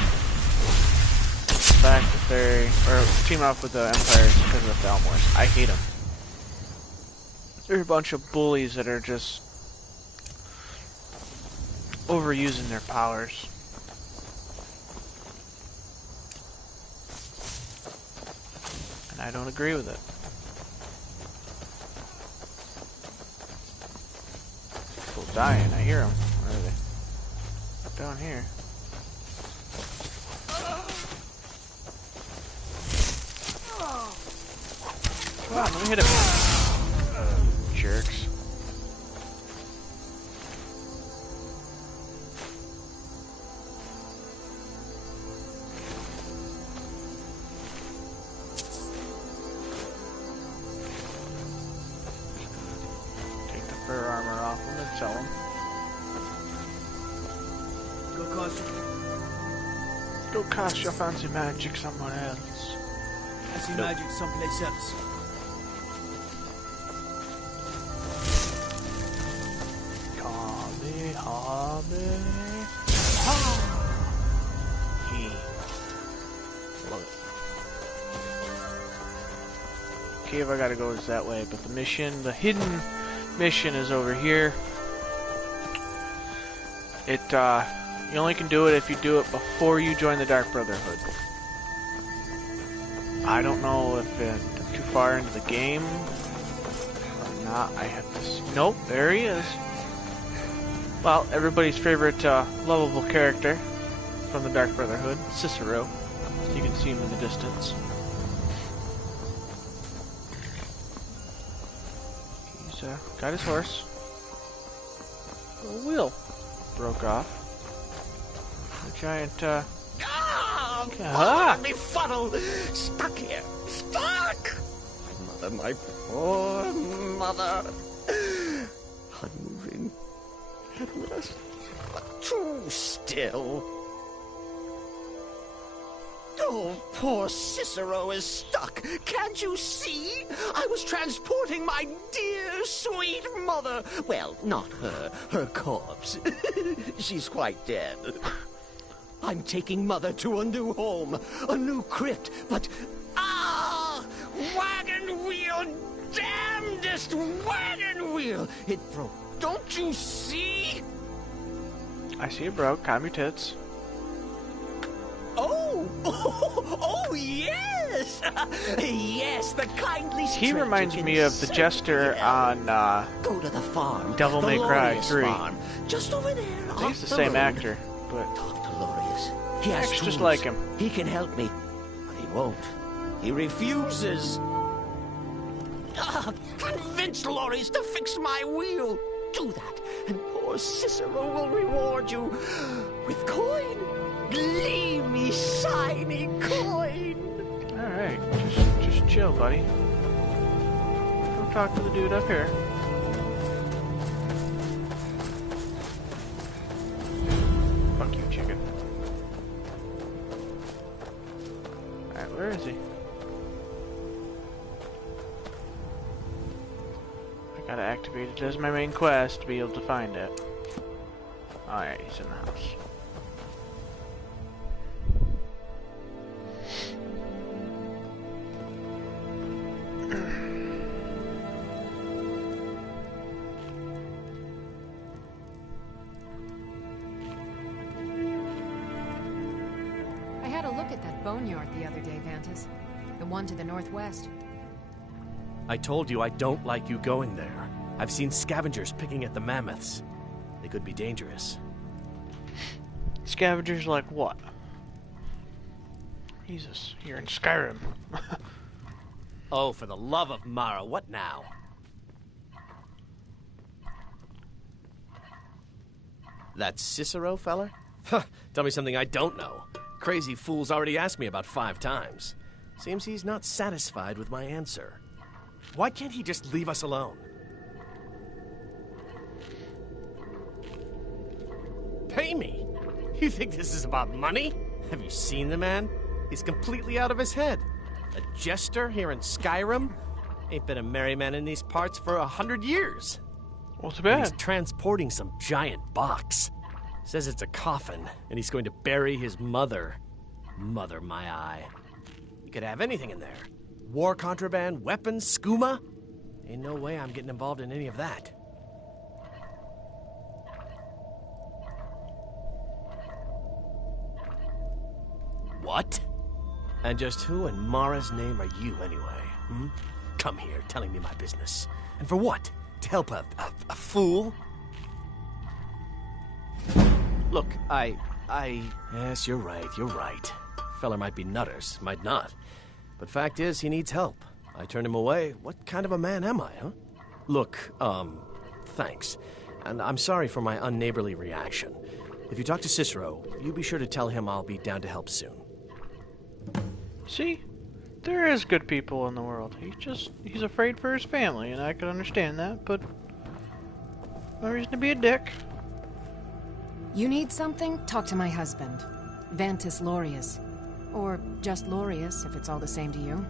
The fact that or team up with the Empires because of the Thalmors. I hate them. They're a bunch of bullies that are just overusing their powers. And I don't agree with it. Dying, I hear them. Where are they? Down here. Come on, let me hit him. Jerks. Take the fur armor off him and sell him. Go cast your fancy magic somewhere else. I see magic someplace else. Hobby, hobby. Love it. Cave I gotta go is that way, but the mission, the hidden mission is over here. You only can do it if you do it before you join the Dark Brotherhood. I don't know if it's too far into the game or not. I have to see. Nope, there he is. Well, everybody's favorite lovable character from the Dark Brotherhood, Cicero. You can see him in the distance. He's got his horse. The wheel broke off. A giant, Me funnel! Stuck here! Stuck! My poor mother. Unmoving. Headless. Too still. Oh, poor Cicero is stuck. Can't you see? I was transporting my dear, sweet mother. Well, not her. Her corpse. She's quite dead. I'm taking Mother to a new home, a new crypt, but... Ah! Wagon wheel! Damnedest wagon wheel! It broke. Don't you see? I see it broke. Calm your tits. Oh, yes! Yes, the kindly stranger. He reminds me of the jester on Go to the farm. Devil May Cry 3. Farm. Just over there. I think it's the same actor, but He has acts just tools. like him. He can help me, but he won't. He refuses. Convince Loris to fix my wheel. Do that, and poor Cicero will reward you with coin. Gleamy, shiny coin. Alright, just chill, buddy. Go talk to the dude up here. Fuck you, chicken. Alright, where is he? I gotta activate it as my main quest to be able to find it. Alright, he's in the house. I had a look at that boneyard the other day, Vantis. The one to the northwest. I told you I don't like you going there. I've seen scavengers picking at the mammoths. They could be dangerous. Scavengers like what? Jesus, you're in Skyrim. Oh, for the love of Mara, what now? That Cicero feller? Tell me something I don't know. Crazy fool's already asked me about 5 times. Seems he's not satisfied with my answer. Why can't he just leave us alone? Pay me? You think this is about money? Have you seen the man? He's completely out of his head. A jester here in Skyrim? Ain't been a merry man in these parts for 100 years. What's bad? He's transporting some giant box. Says it's a coffin, and he's going to bury his mother. Mother, my eye. You could have anything in there. War contraband, weapons, skooma. Ain't no way I'm getting involved in any of that. What? And just who in Mara's name are you, anyway? Hmm? Come here, telling me my business. And for what? To help a fool? Look, Yes, you're right. Feller might be nutters, might not. But fact is, he needs help. I turned him away. What kind of a man am I, huh? Look, thanks. And I'm sorry for my unneighborly reaction. If you talk to Cicero, you be sure to tell him I'll be down to help soon. See? There is good people in the world. He's afraid for his family, and I can understand that, but no reason to be a dick. You need something? Talk to my husband, Vantis Lorius. Or just Lorius, if it's all the same to you.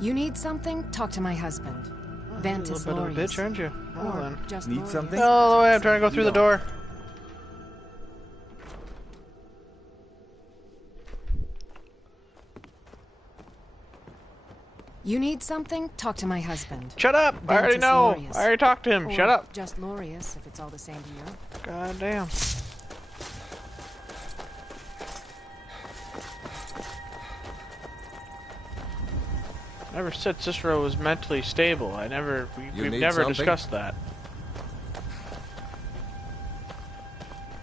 You need something? Talk to my husband, Vantis You're a little bit of a Lorius. bitch, aren't you? Well, Or then. just Need Lorius. something? All the way, I'm trying to go through the door. You need something? Talk to my husband. Shut up! I already Vantis know! Lorius. I already talked to him. Or Shut up! Just Lorius, if it's all the same to you. God damn. Never said Cicero was mentally stable. We've need never something? discussed that.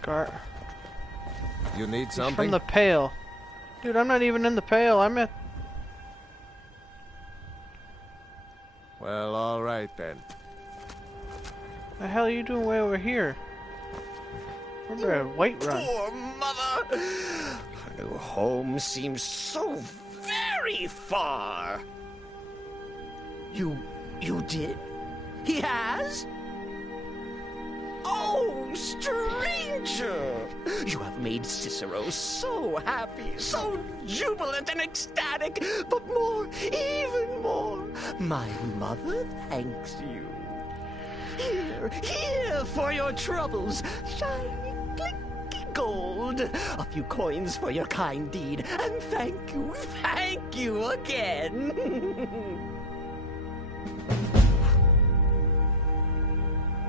Gar. You need He's something? from the Pale. Dude, I'm not even in the Pale. I'm at... Well, all right then. The hell are you doing way over here? Remember a Whiterun. Poor mother! Her new home seems so very far. You did? He has? Oh, stranger! You have made Cicero so happy, so jubilant and ecstatic, but more, even more, my mother thanks you. Here for your troubles, shiny, clinky gold. A few coins for your kind deed, and thank you again.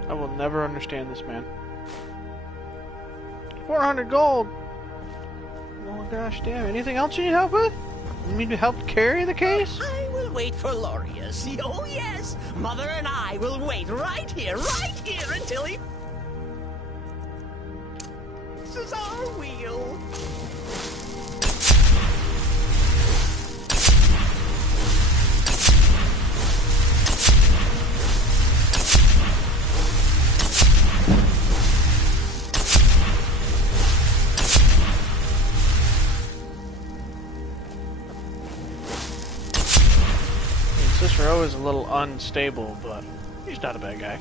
I will never understand this man. 400 gold! Oh gosh damn, anything else you need help with? You need to help carry the case? I will wait for Lorius. Oh yes, Mother and I will wait right here until he fixes our wheel. Cicero is a little unstable, but he's not a bad guy.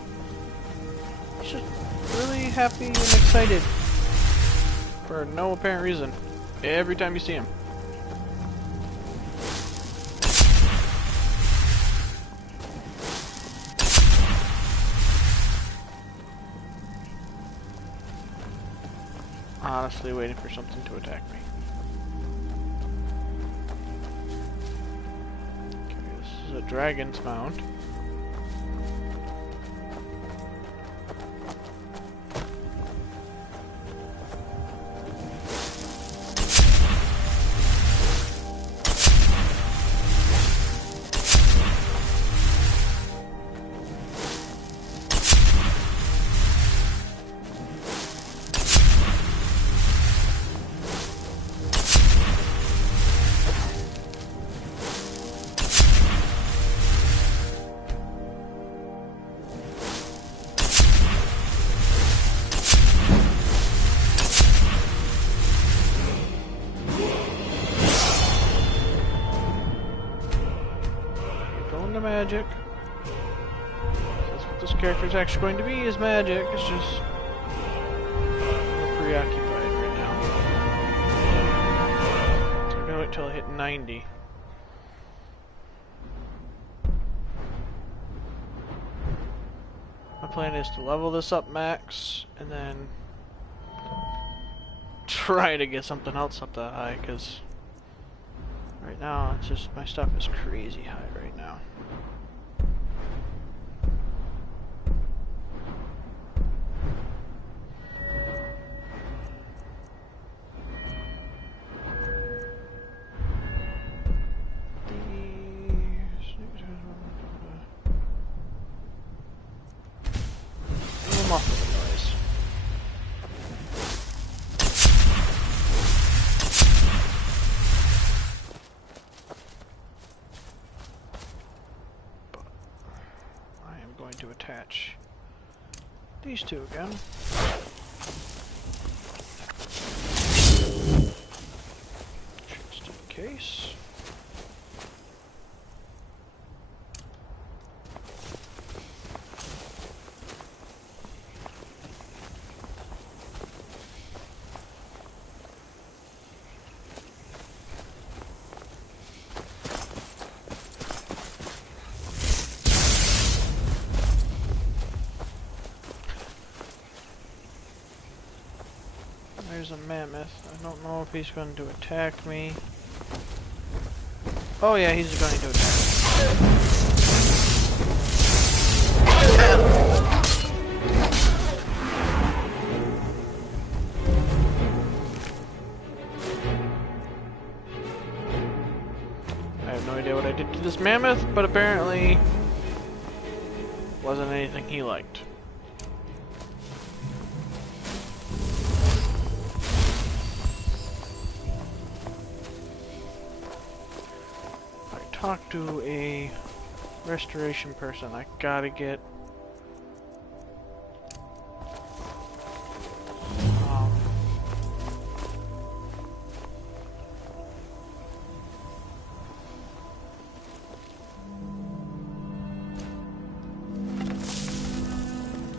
He's just really happy and excited for no apparent reason every time you see him. Honestly waiting for something to attack me. A dragon's mount. Magic. That's what this character is actually going to be, is magic. It's just preoccupied right now. So I'm gonna wait until I hit 90. My plan is to level this up max and then try to get something else up that high, because right now it's just my stuff is crazy high right now. To attach these two again. Just in case. There's a mammoth. I don't know if he's going to attack me. Oh yeah, he's going to attack me. I have no idea what I did to this mammoth, but apparently wasn't anything he liked. talk to a restoration person. I gotta get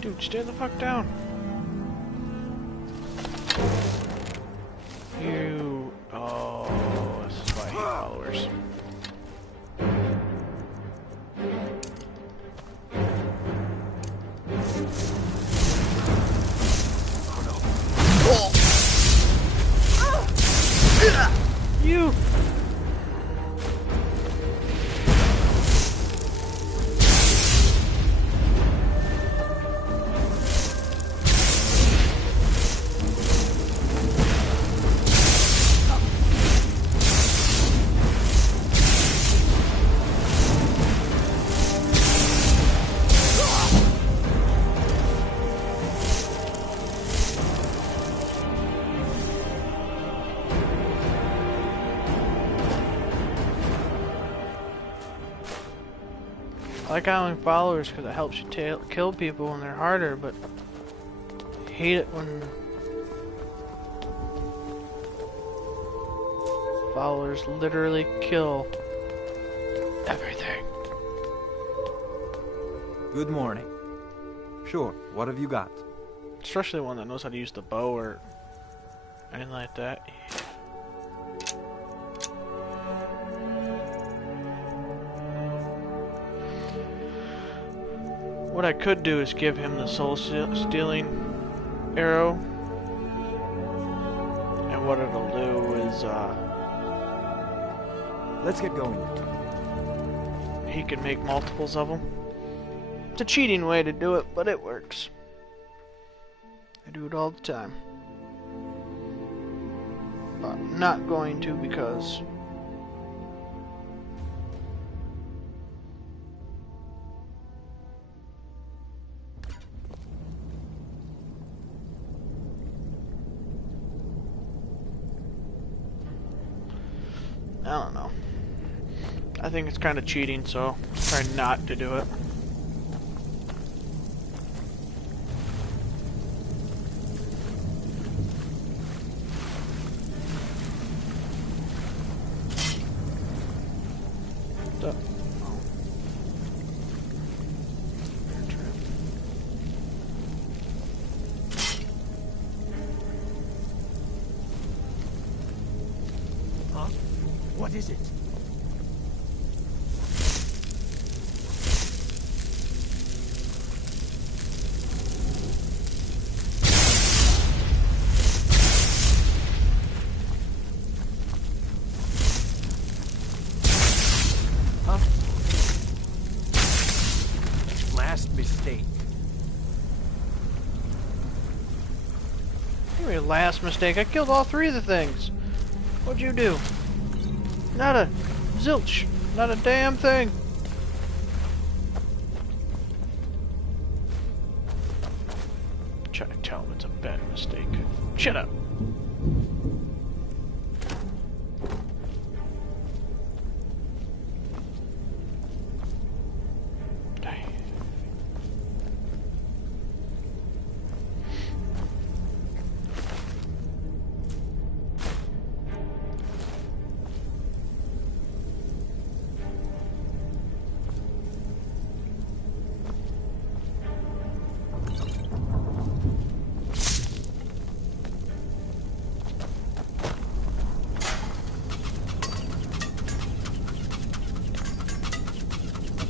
dude, stay the fuck down. You this is why I hate followers. You! I like having followers because it helps you kill people when they're harder, but I hate it when followers literally kill everything. Good morning. Sure, what have you got? Especially one that knows how to use the bow or anything like that. What I could do is give him the soul stealing arrow, and what it'll do is let's get going. He can make multiples of them. It's a cheating way to do it, but it works. I do it all the time. But I'm not going to because I don't know. I think it's kind of cheating, so try not to do it. What is it? Huh? Last mistake. Your last mistake. I killed all three of the things. What'd you do? Not a zilch. Not a damn thing. Try to tell him it's a bad mistake. Shut up.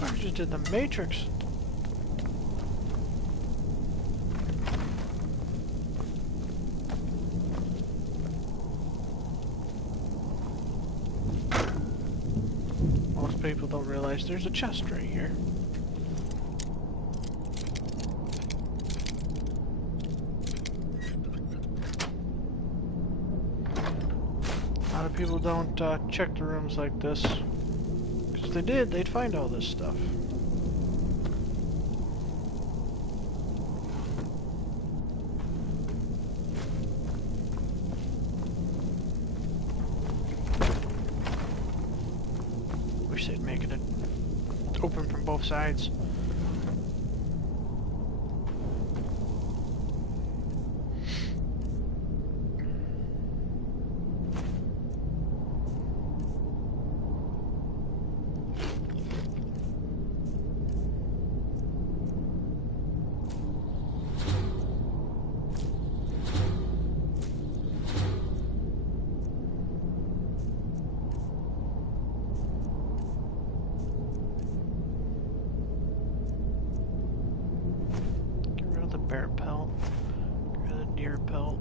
I just did the Matrix. Most people don't realize there's a chest right here. A lot of people don't check the rooms like this. If they did, they'd find all this stuff. wish they'd make it open from both sides. Bear pelt, the deer pelt.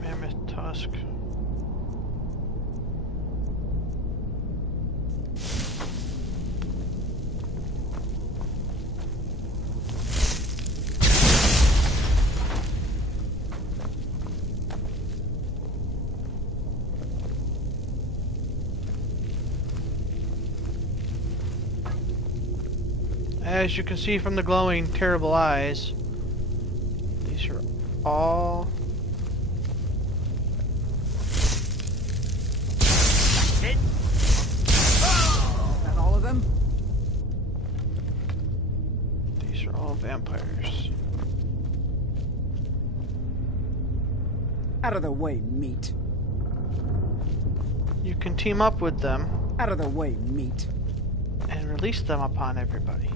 Mammoth tusk. As you can see from the glowing, terrible eyes, these are all... Is that all of them? These are all vampires. Out of the way, meat. You can team up with them. Out of the way, meat. And release them upon everybody.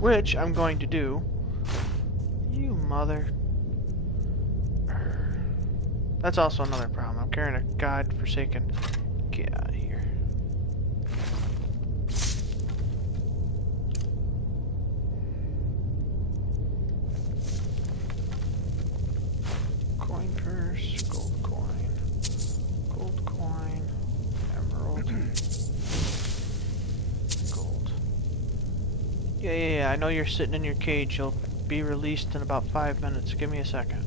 Which I'm going to do. You mother. That's also another problem. I'm carrying a godforsaken. Get out of here. Coin purse, gold coin, emerald, gold. Yeah, I know you're sitting in your cage. You'll be released in about 5 minutes. Give me a second.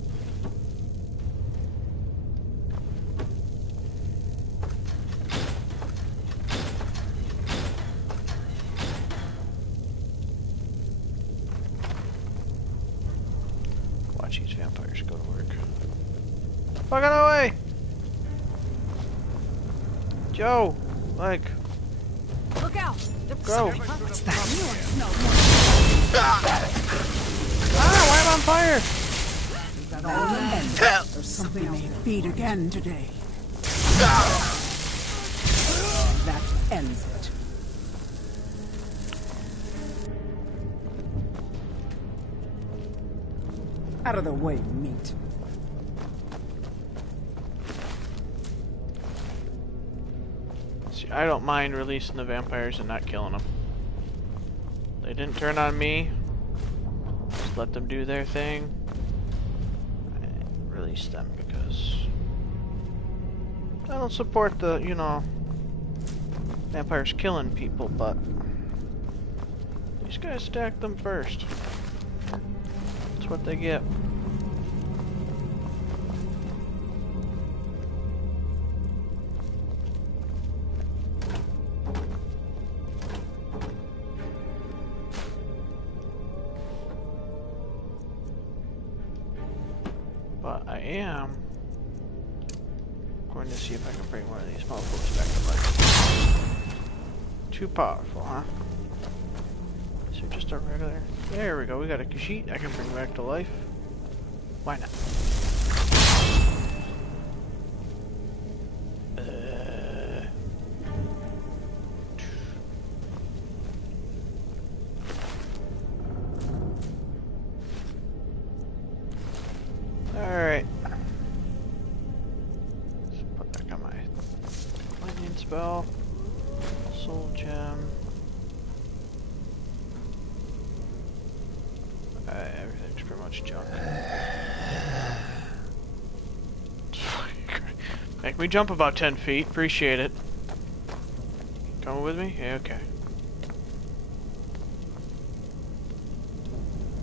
Watch these vampires go to work. Fuck out of the way! Joe! Like... Look out! Go! What's that? Ah, why am I on fire? Is that all of them? There's something they feed again today. That ends it. Out of the way, meat. See, I don't mind releasing the vampires and not killing them. They didn't turn on me. Just let them do their thing. And release them because I don't support the, you know, vampires killing people, but these guys attack them first. That's what they get. But I am going to see if I can bring one of these motherfuckers back to life. Too powerful, huh? Is it just a regular? There we go, we got a Khajiit I can bring back to life. Why not? Alright. Let's put back on my lightning spell. Soul gem. Everything's pretty much junk. Make me jump about 10 feet. Appreciate it. Coming with me? Yeah, okay.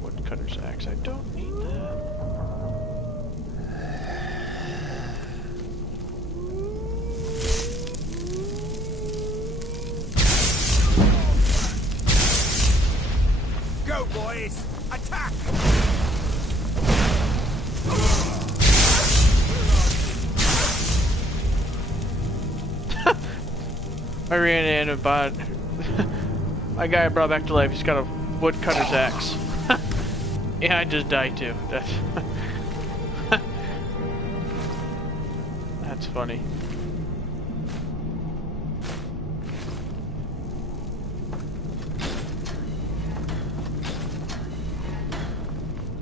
Woodcutter's axe. I don't need that. Go, boys! Attack! I ran in and bought my guy I brought back to life. He's got a woodcutter's axe. Yeah, I just died too. That's funny.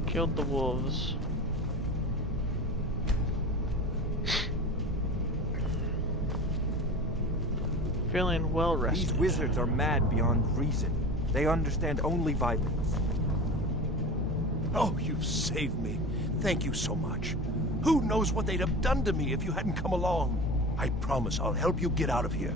Killed the wolves. Feeling well rested. These wizards are mad beyond reason. They understand only violence. Oh, you've saved me. Thank you so much. Who knows what they'd have done to me if you hadn't come along? I promise I'll help you get out of here.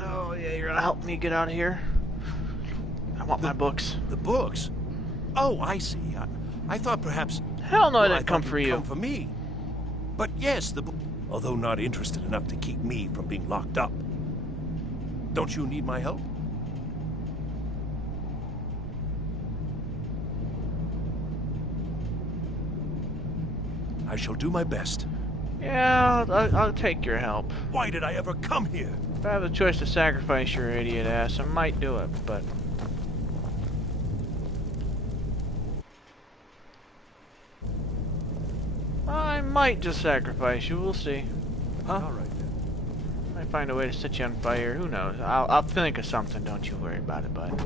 Oh yeah, you're gonna help me get out of here? I want my books. The books? Oh, I see. I thought perhaps... Hell no, well, I didn't come for you. Come for me. But yes, the book... Although not interested enough to keep me from being locked up. Don't you need my help? I shall do my best. Yeah, I'll take your help. Why did I ever come here? If I have the choice to sacrifice your idiot ass, I might do it, but... I might just sacrifice you, we'll see. Huh? Alright then. I might find a way to set you on fire, who knows. I'll think of something, don't you worry about it, bud.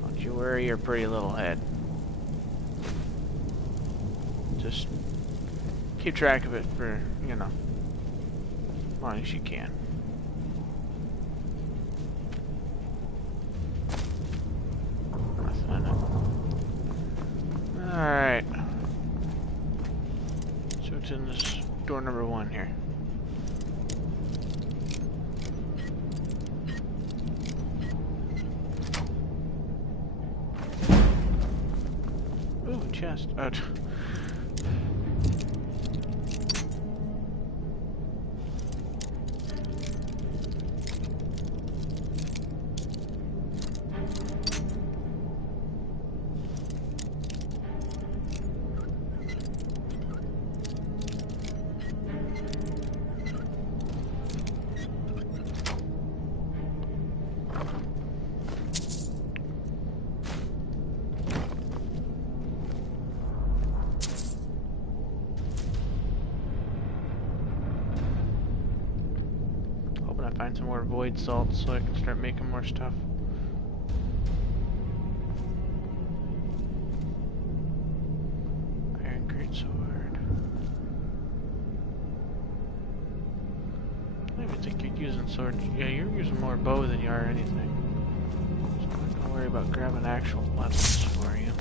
Don't you worry your pretty little head. Just keep track of it for, you know, as long as you can. Nothing in it. Alright. So it's in this door number 1 here. Ooh, chest. Oh. Find some more void salts so I can start making more stuff. Iron greatsword. I don't even think you're using swords. Yeah, you're using more bow than you are anything. So I'm not gonna worry about grabbing actual weapons for you.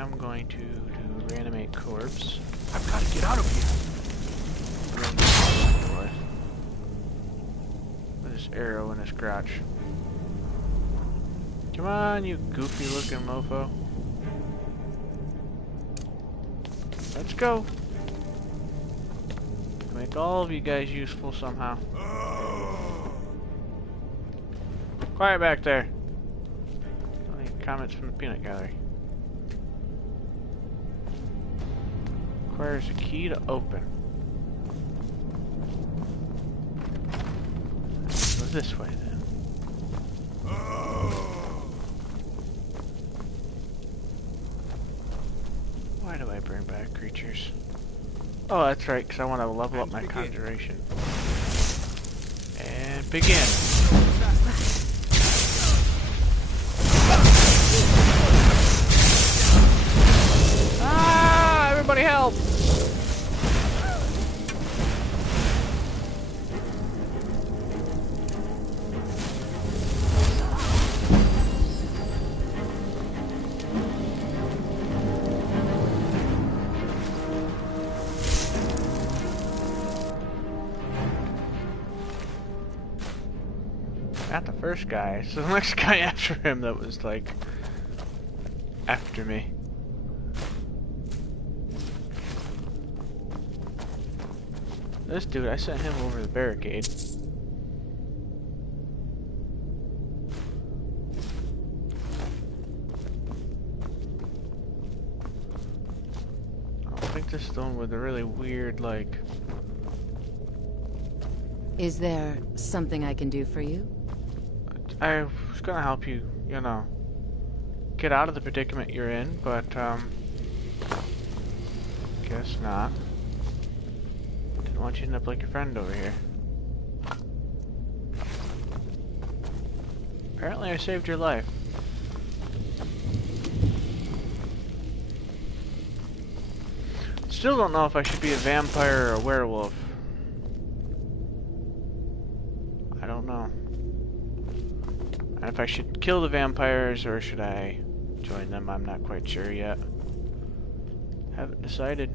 I'm going to do reanimate corpse. I've got to get out of here. With this arrow in his crotch. Come on, you goofy looking mofo. Let's go. Make all of you guys useful somehow. Quiet back there. Any comments from the peanut gallery? Requires a key to open. Go this way then. Why do I bring back creatures? Oh, that's right, because I want to level up my conjuration. And begin. Ah! Everybody help! not the first guy. It's the next guy after him that was like after me. This dude, I sent him over the barricade. I don't think this is the one with the really weird, like... Is there something I can do for you? I was gonna help you, you know, get out of the predicament you're in, but, guess not. Didn't want you to end up like your friend over here. Apparently I saved your life. Still don't know if I should be a vampire or a werewolf. I don't know. And if I should kill the vampires or should I join them, I'm not quite sure yet. Haven't decided.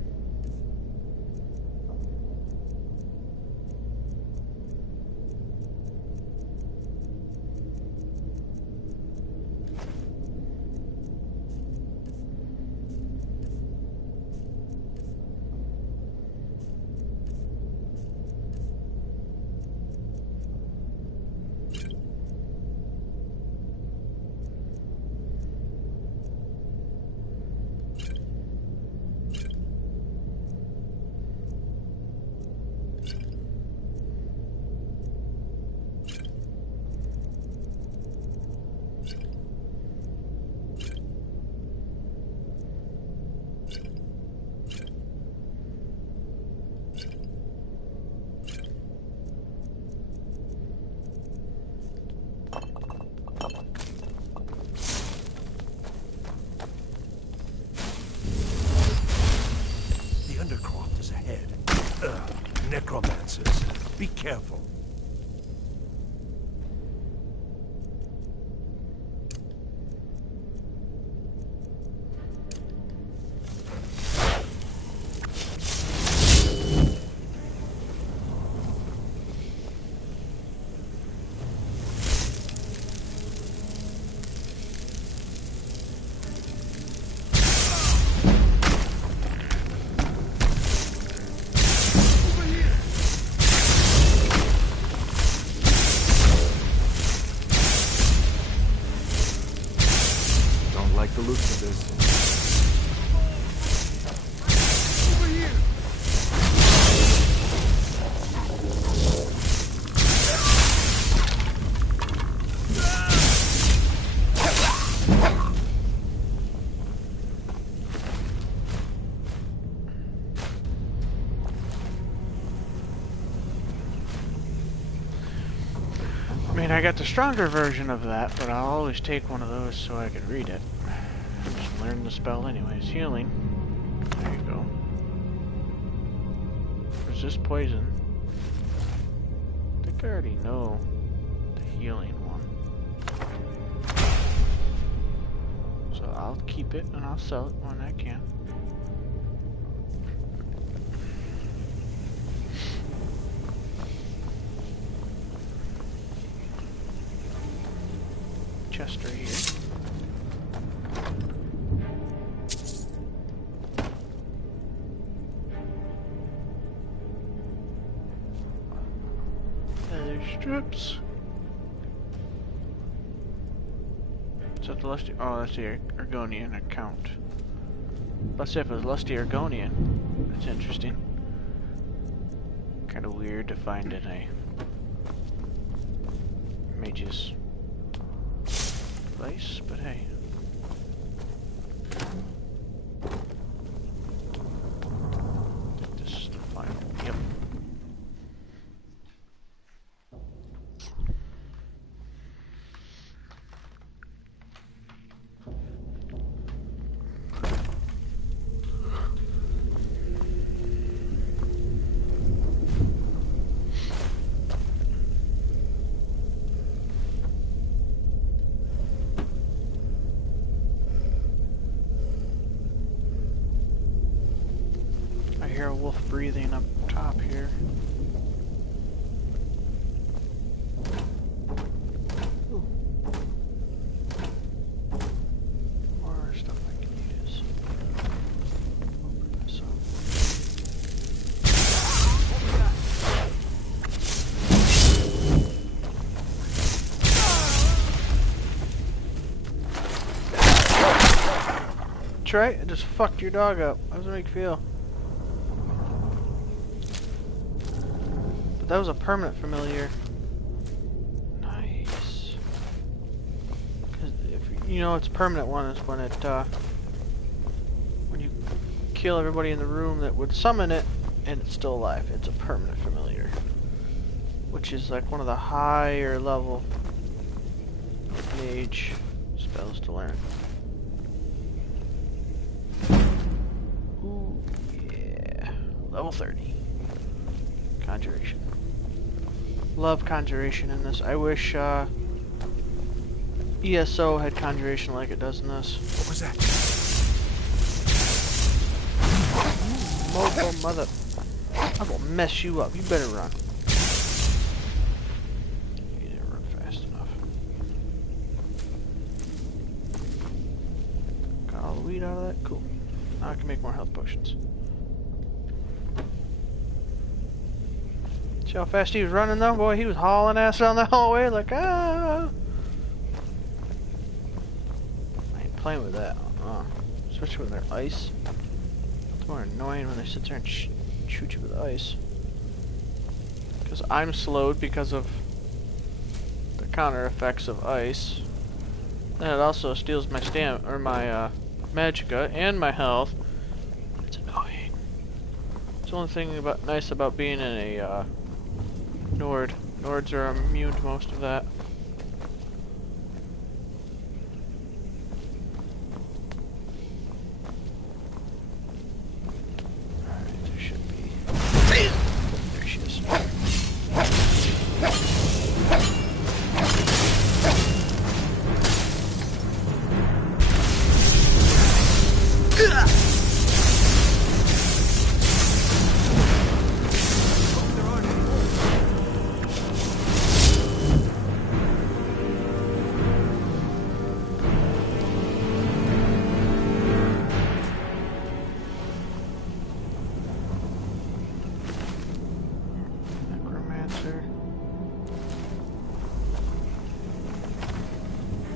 Necromancers. Be careful. The looks of this. I mean, I got the stronger version of that, but I'll always take one of those so I can read it. Just learn the spell anyways. Healing. There you go. Resist poison. I think I already know the healing one. So I'll keep it and I'll sell it when I can. Chest right here. Strips. Is that the lusty? Oh, that's the Argonian account. Let's see if it was lusty Argonian. That's interesting. Kind of weird to find in a mage's place, but hey. I think this is the final. Yep. I hear a wolf breathing up top here. right? I just fucked your dog up. How does it make you feel? But that was a permanent familiar. Nice. Because if you know it's a permanent one is when it when you kill everybody in the room that would summon it and it's still alive. It's a permanent familiar. Which is like one of the higher level mage spells to learn. Ooh, yeah. Level 30. Conjuration. Love conjuration in this. I wish ESO had conjuration like it does in this. What was that? Mofo mother. I will mess you up. You better run. You didn't run fast enough. Got all the weed out of that? Cool. Now I can make more health potions. See how fast he was running though? Boy, he was hauling ass down the hallway like, ah! I ain't playing with that. Especially when they're ice. It's more annoying when they sit there and shoot you with ice. Because I'm slowed because of the counter effects of ice. And it also steals my my magicka and my health. It's annoying. It's the only thing nice about being in a Nord. Nords are immune to most of that. Alright, there should be. There she is.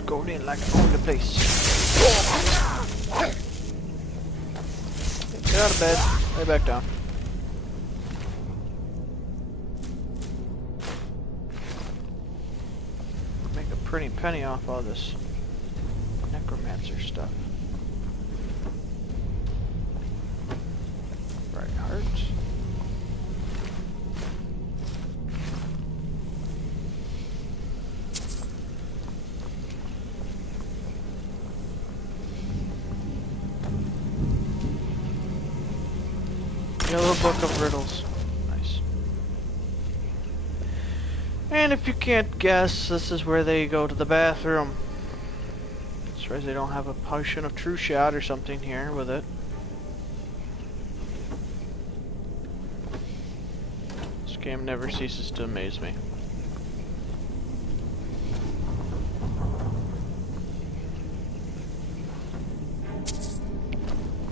Going in like I own the place. Get out of bed. Lay back down. Make a pretty penny off all this necromancer stuff. Right, hearts. Yellow Book of Riddles. Nice. And if you can't guess, this is where they go to the bathroom. I'm surprised they don't have a potion of true shot or something here with it. This game never ceases to amaze me.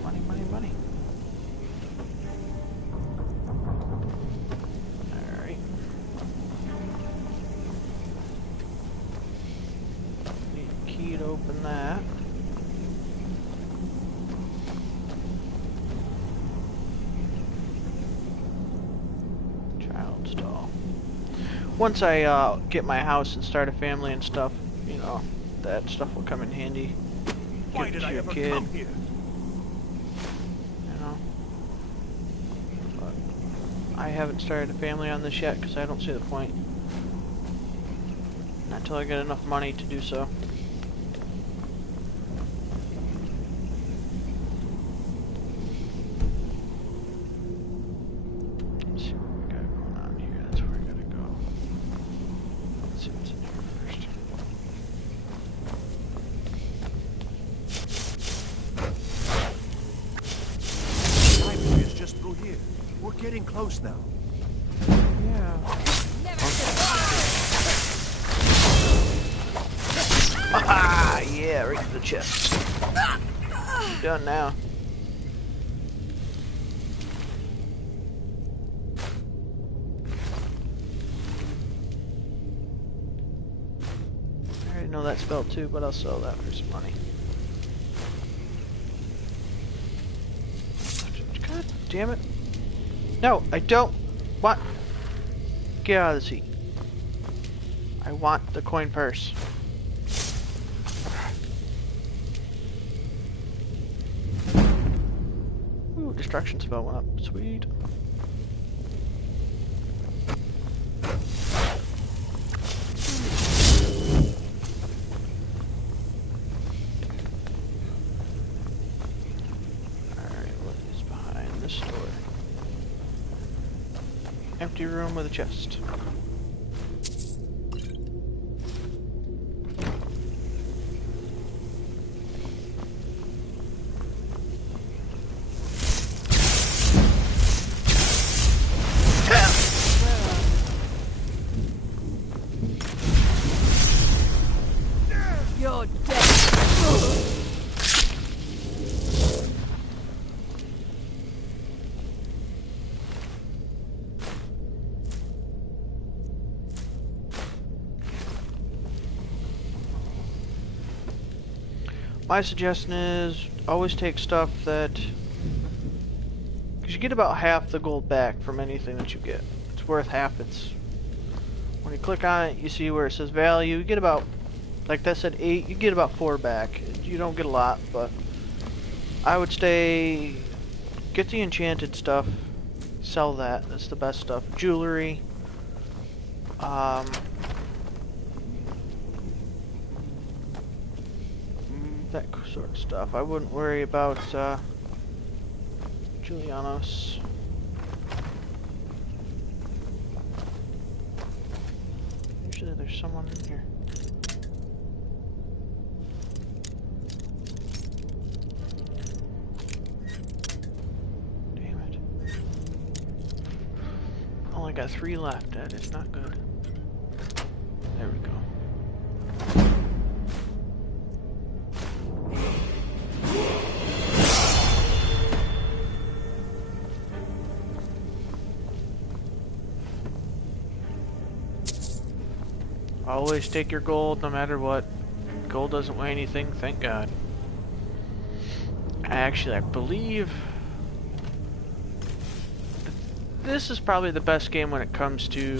Money, money, money. Open that. Child's doll. Once I get my house and start a family and stuff, you know, that stuff will come in handy. Why did I ever come here? You know. But I haven't started a family on this yet because I don't see the point. Not until I get enough money to do so. Getting close now. Yeah. Ah, yeah, right to the chest. You're done now. I already know that spell too, but I'll sell that for some money. damn it. No, I don't want... Get out of the seat. I want the coin purse. Ooh, destruction spell went up. Sweet. Empty room with a chest. You're dead. My suggestion is always take stuff that, because you get about half the gold back from anything that you get. It's worth half. It's when you click on it, you see where it says value. You get about, like that said 8. You get about 4 back. You don't get a lot, but I would stay. Get the enchanted stuff. Sell that. That's the best stuff. Jewelry. That sort of stuff. I wouldn't worry about Julianos. Usually there's someone in here. Damn it. Only got 3 left. That is not good. There we go. Always take your gold, no matter what. Gold doesn't weigh anything, thank God. Actually, I believe this is probably the best game when it comes to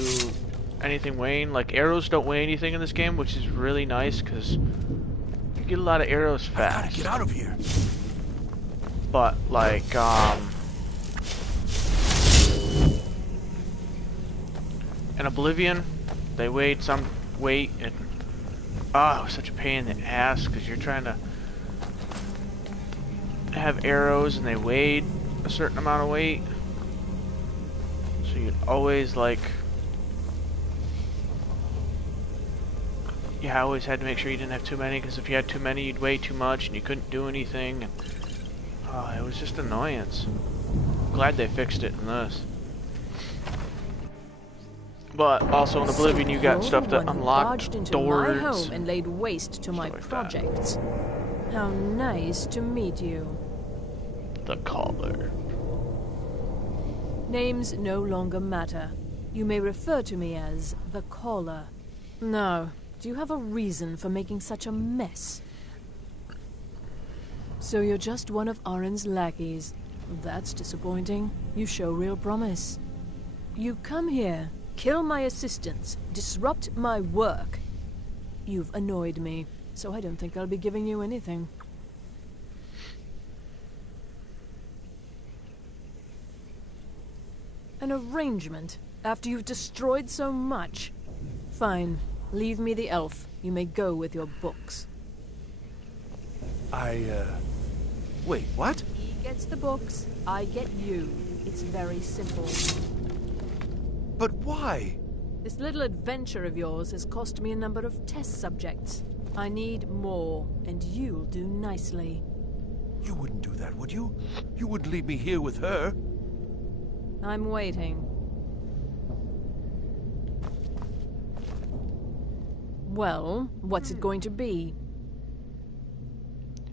anything weighing. Like, arrows don't weigh anything in this game, which is really nice, because you get a lot of arrows fast. I gotta get out of here. But, like, in Oblivion, they weighed some weight, and it was such a pain in the ass because you're trying to have arrows and they weighed a certain amount of weight, so you'd always I always had to make sure you didn't have too many, because if you had too many you'd weigh too much and you couldn't do anything, and it was just annoyance. Glad they fixed it in this. But also in Oblivion, you got stuff that unlocked doors. My home and laid waste to my projects. How nice to meet you. The Caller. Names no longer matter. You may refer to me as the Caller. Now, do you have a reason for making such a mess? So you're just one of Arin's lackeys. That's disappointing. You show real promise. You come here, kill my assistants, disrupt my work. You've annoyed me, so I don't think I'll be giving you anything. An arrangement, after you've destroyed so much? Fine, leave me the elf. You may go with your books. Wait, what? He gets the books, I get you. It's very simple. But why? This little adventure of yours has cost me a number of test subjects. I need more, and you'll do nicely. You wouldn't do that, would you? You wouldn't leave me here with her? I'm waiting. Well, what's it going to be?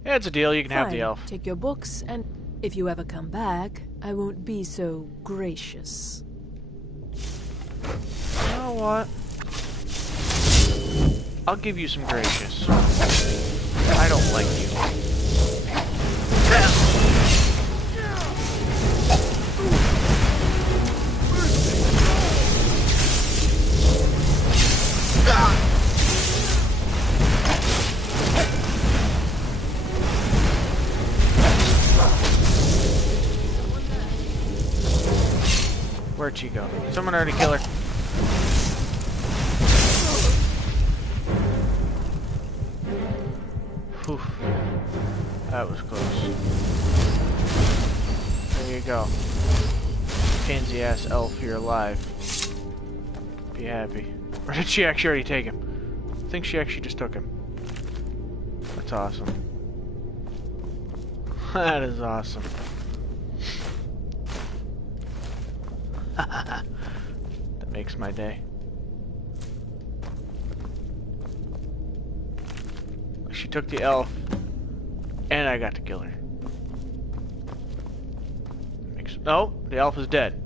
Yeah, it's a deal. You can have the Fine. elf. Take your books, and if you ever come back, I won't be so gracious. You know what? I'll give you some gracious. I don't like you. Where'd she go? Someone already kill her. Whew. That was close. There you go. Pansy ass elf, you're alive. Be happy. Or did she actually already take him? I think she actually just took him. That's awesome. That is awesome. That makes my day. She took the elf, and I got to kill her. No, the elf is dead.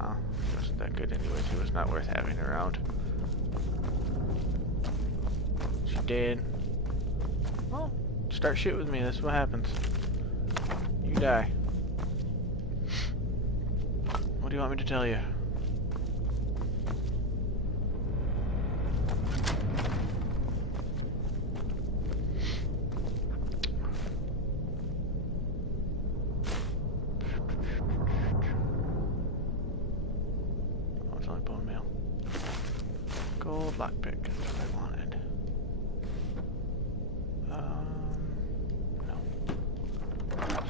Oh, he wasn't that good anyways. He was not worth having around. She dead. Well, start shit with me. That's what happens. You die. What do you want me to tell you? Gold lockpick, that's what I wanted. No.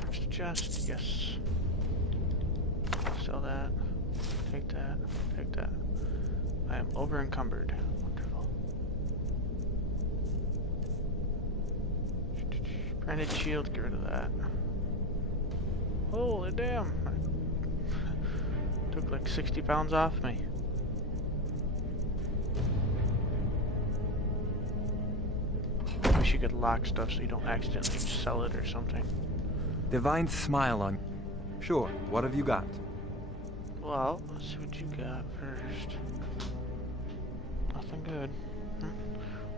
Search the chest, yes. Sell that. Take that. Take that. I am over encumbered. Wonderful. Branded shield, get rid of that. Holy damn. Took like 60 pounds off me. You could lock stuff so you don't accidentally sell it or something. Divine smile on. Sure, what have you got? Well, let's see what you got first. Nothing good.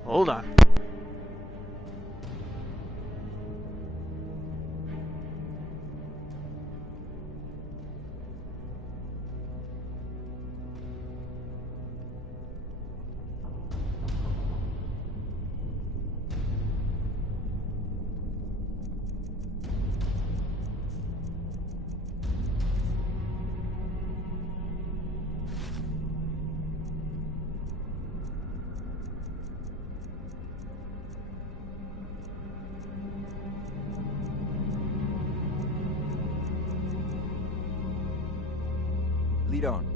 Hold on. Lead on.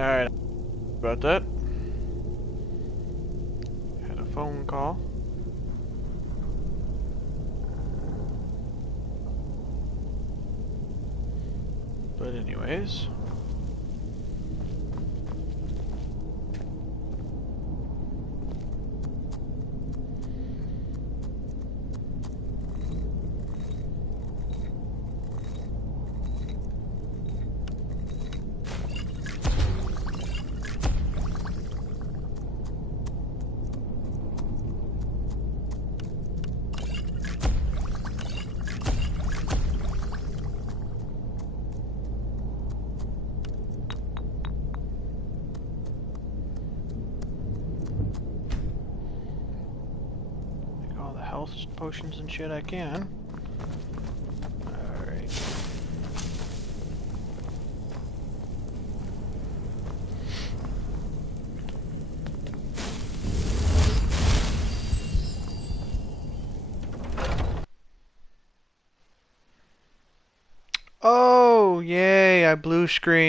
Alright, about that. Had a phone call. But anyways. Health potions and shit I can. Alright. Oh, yay, I blue screen.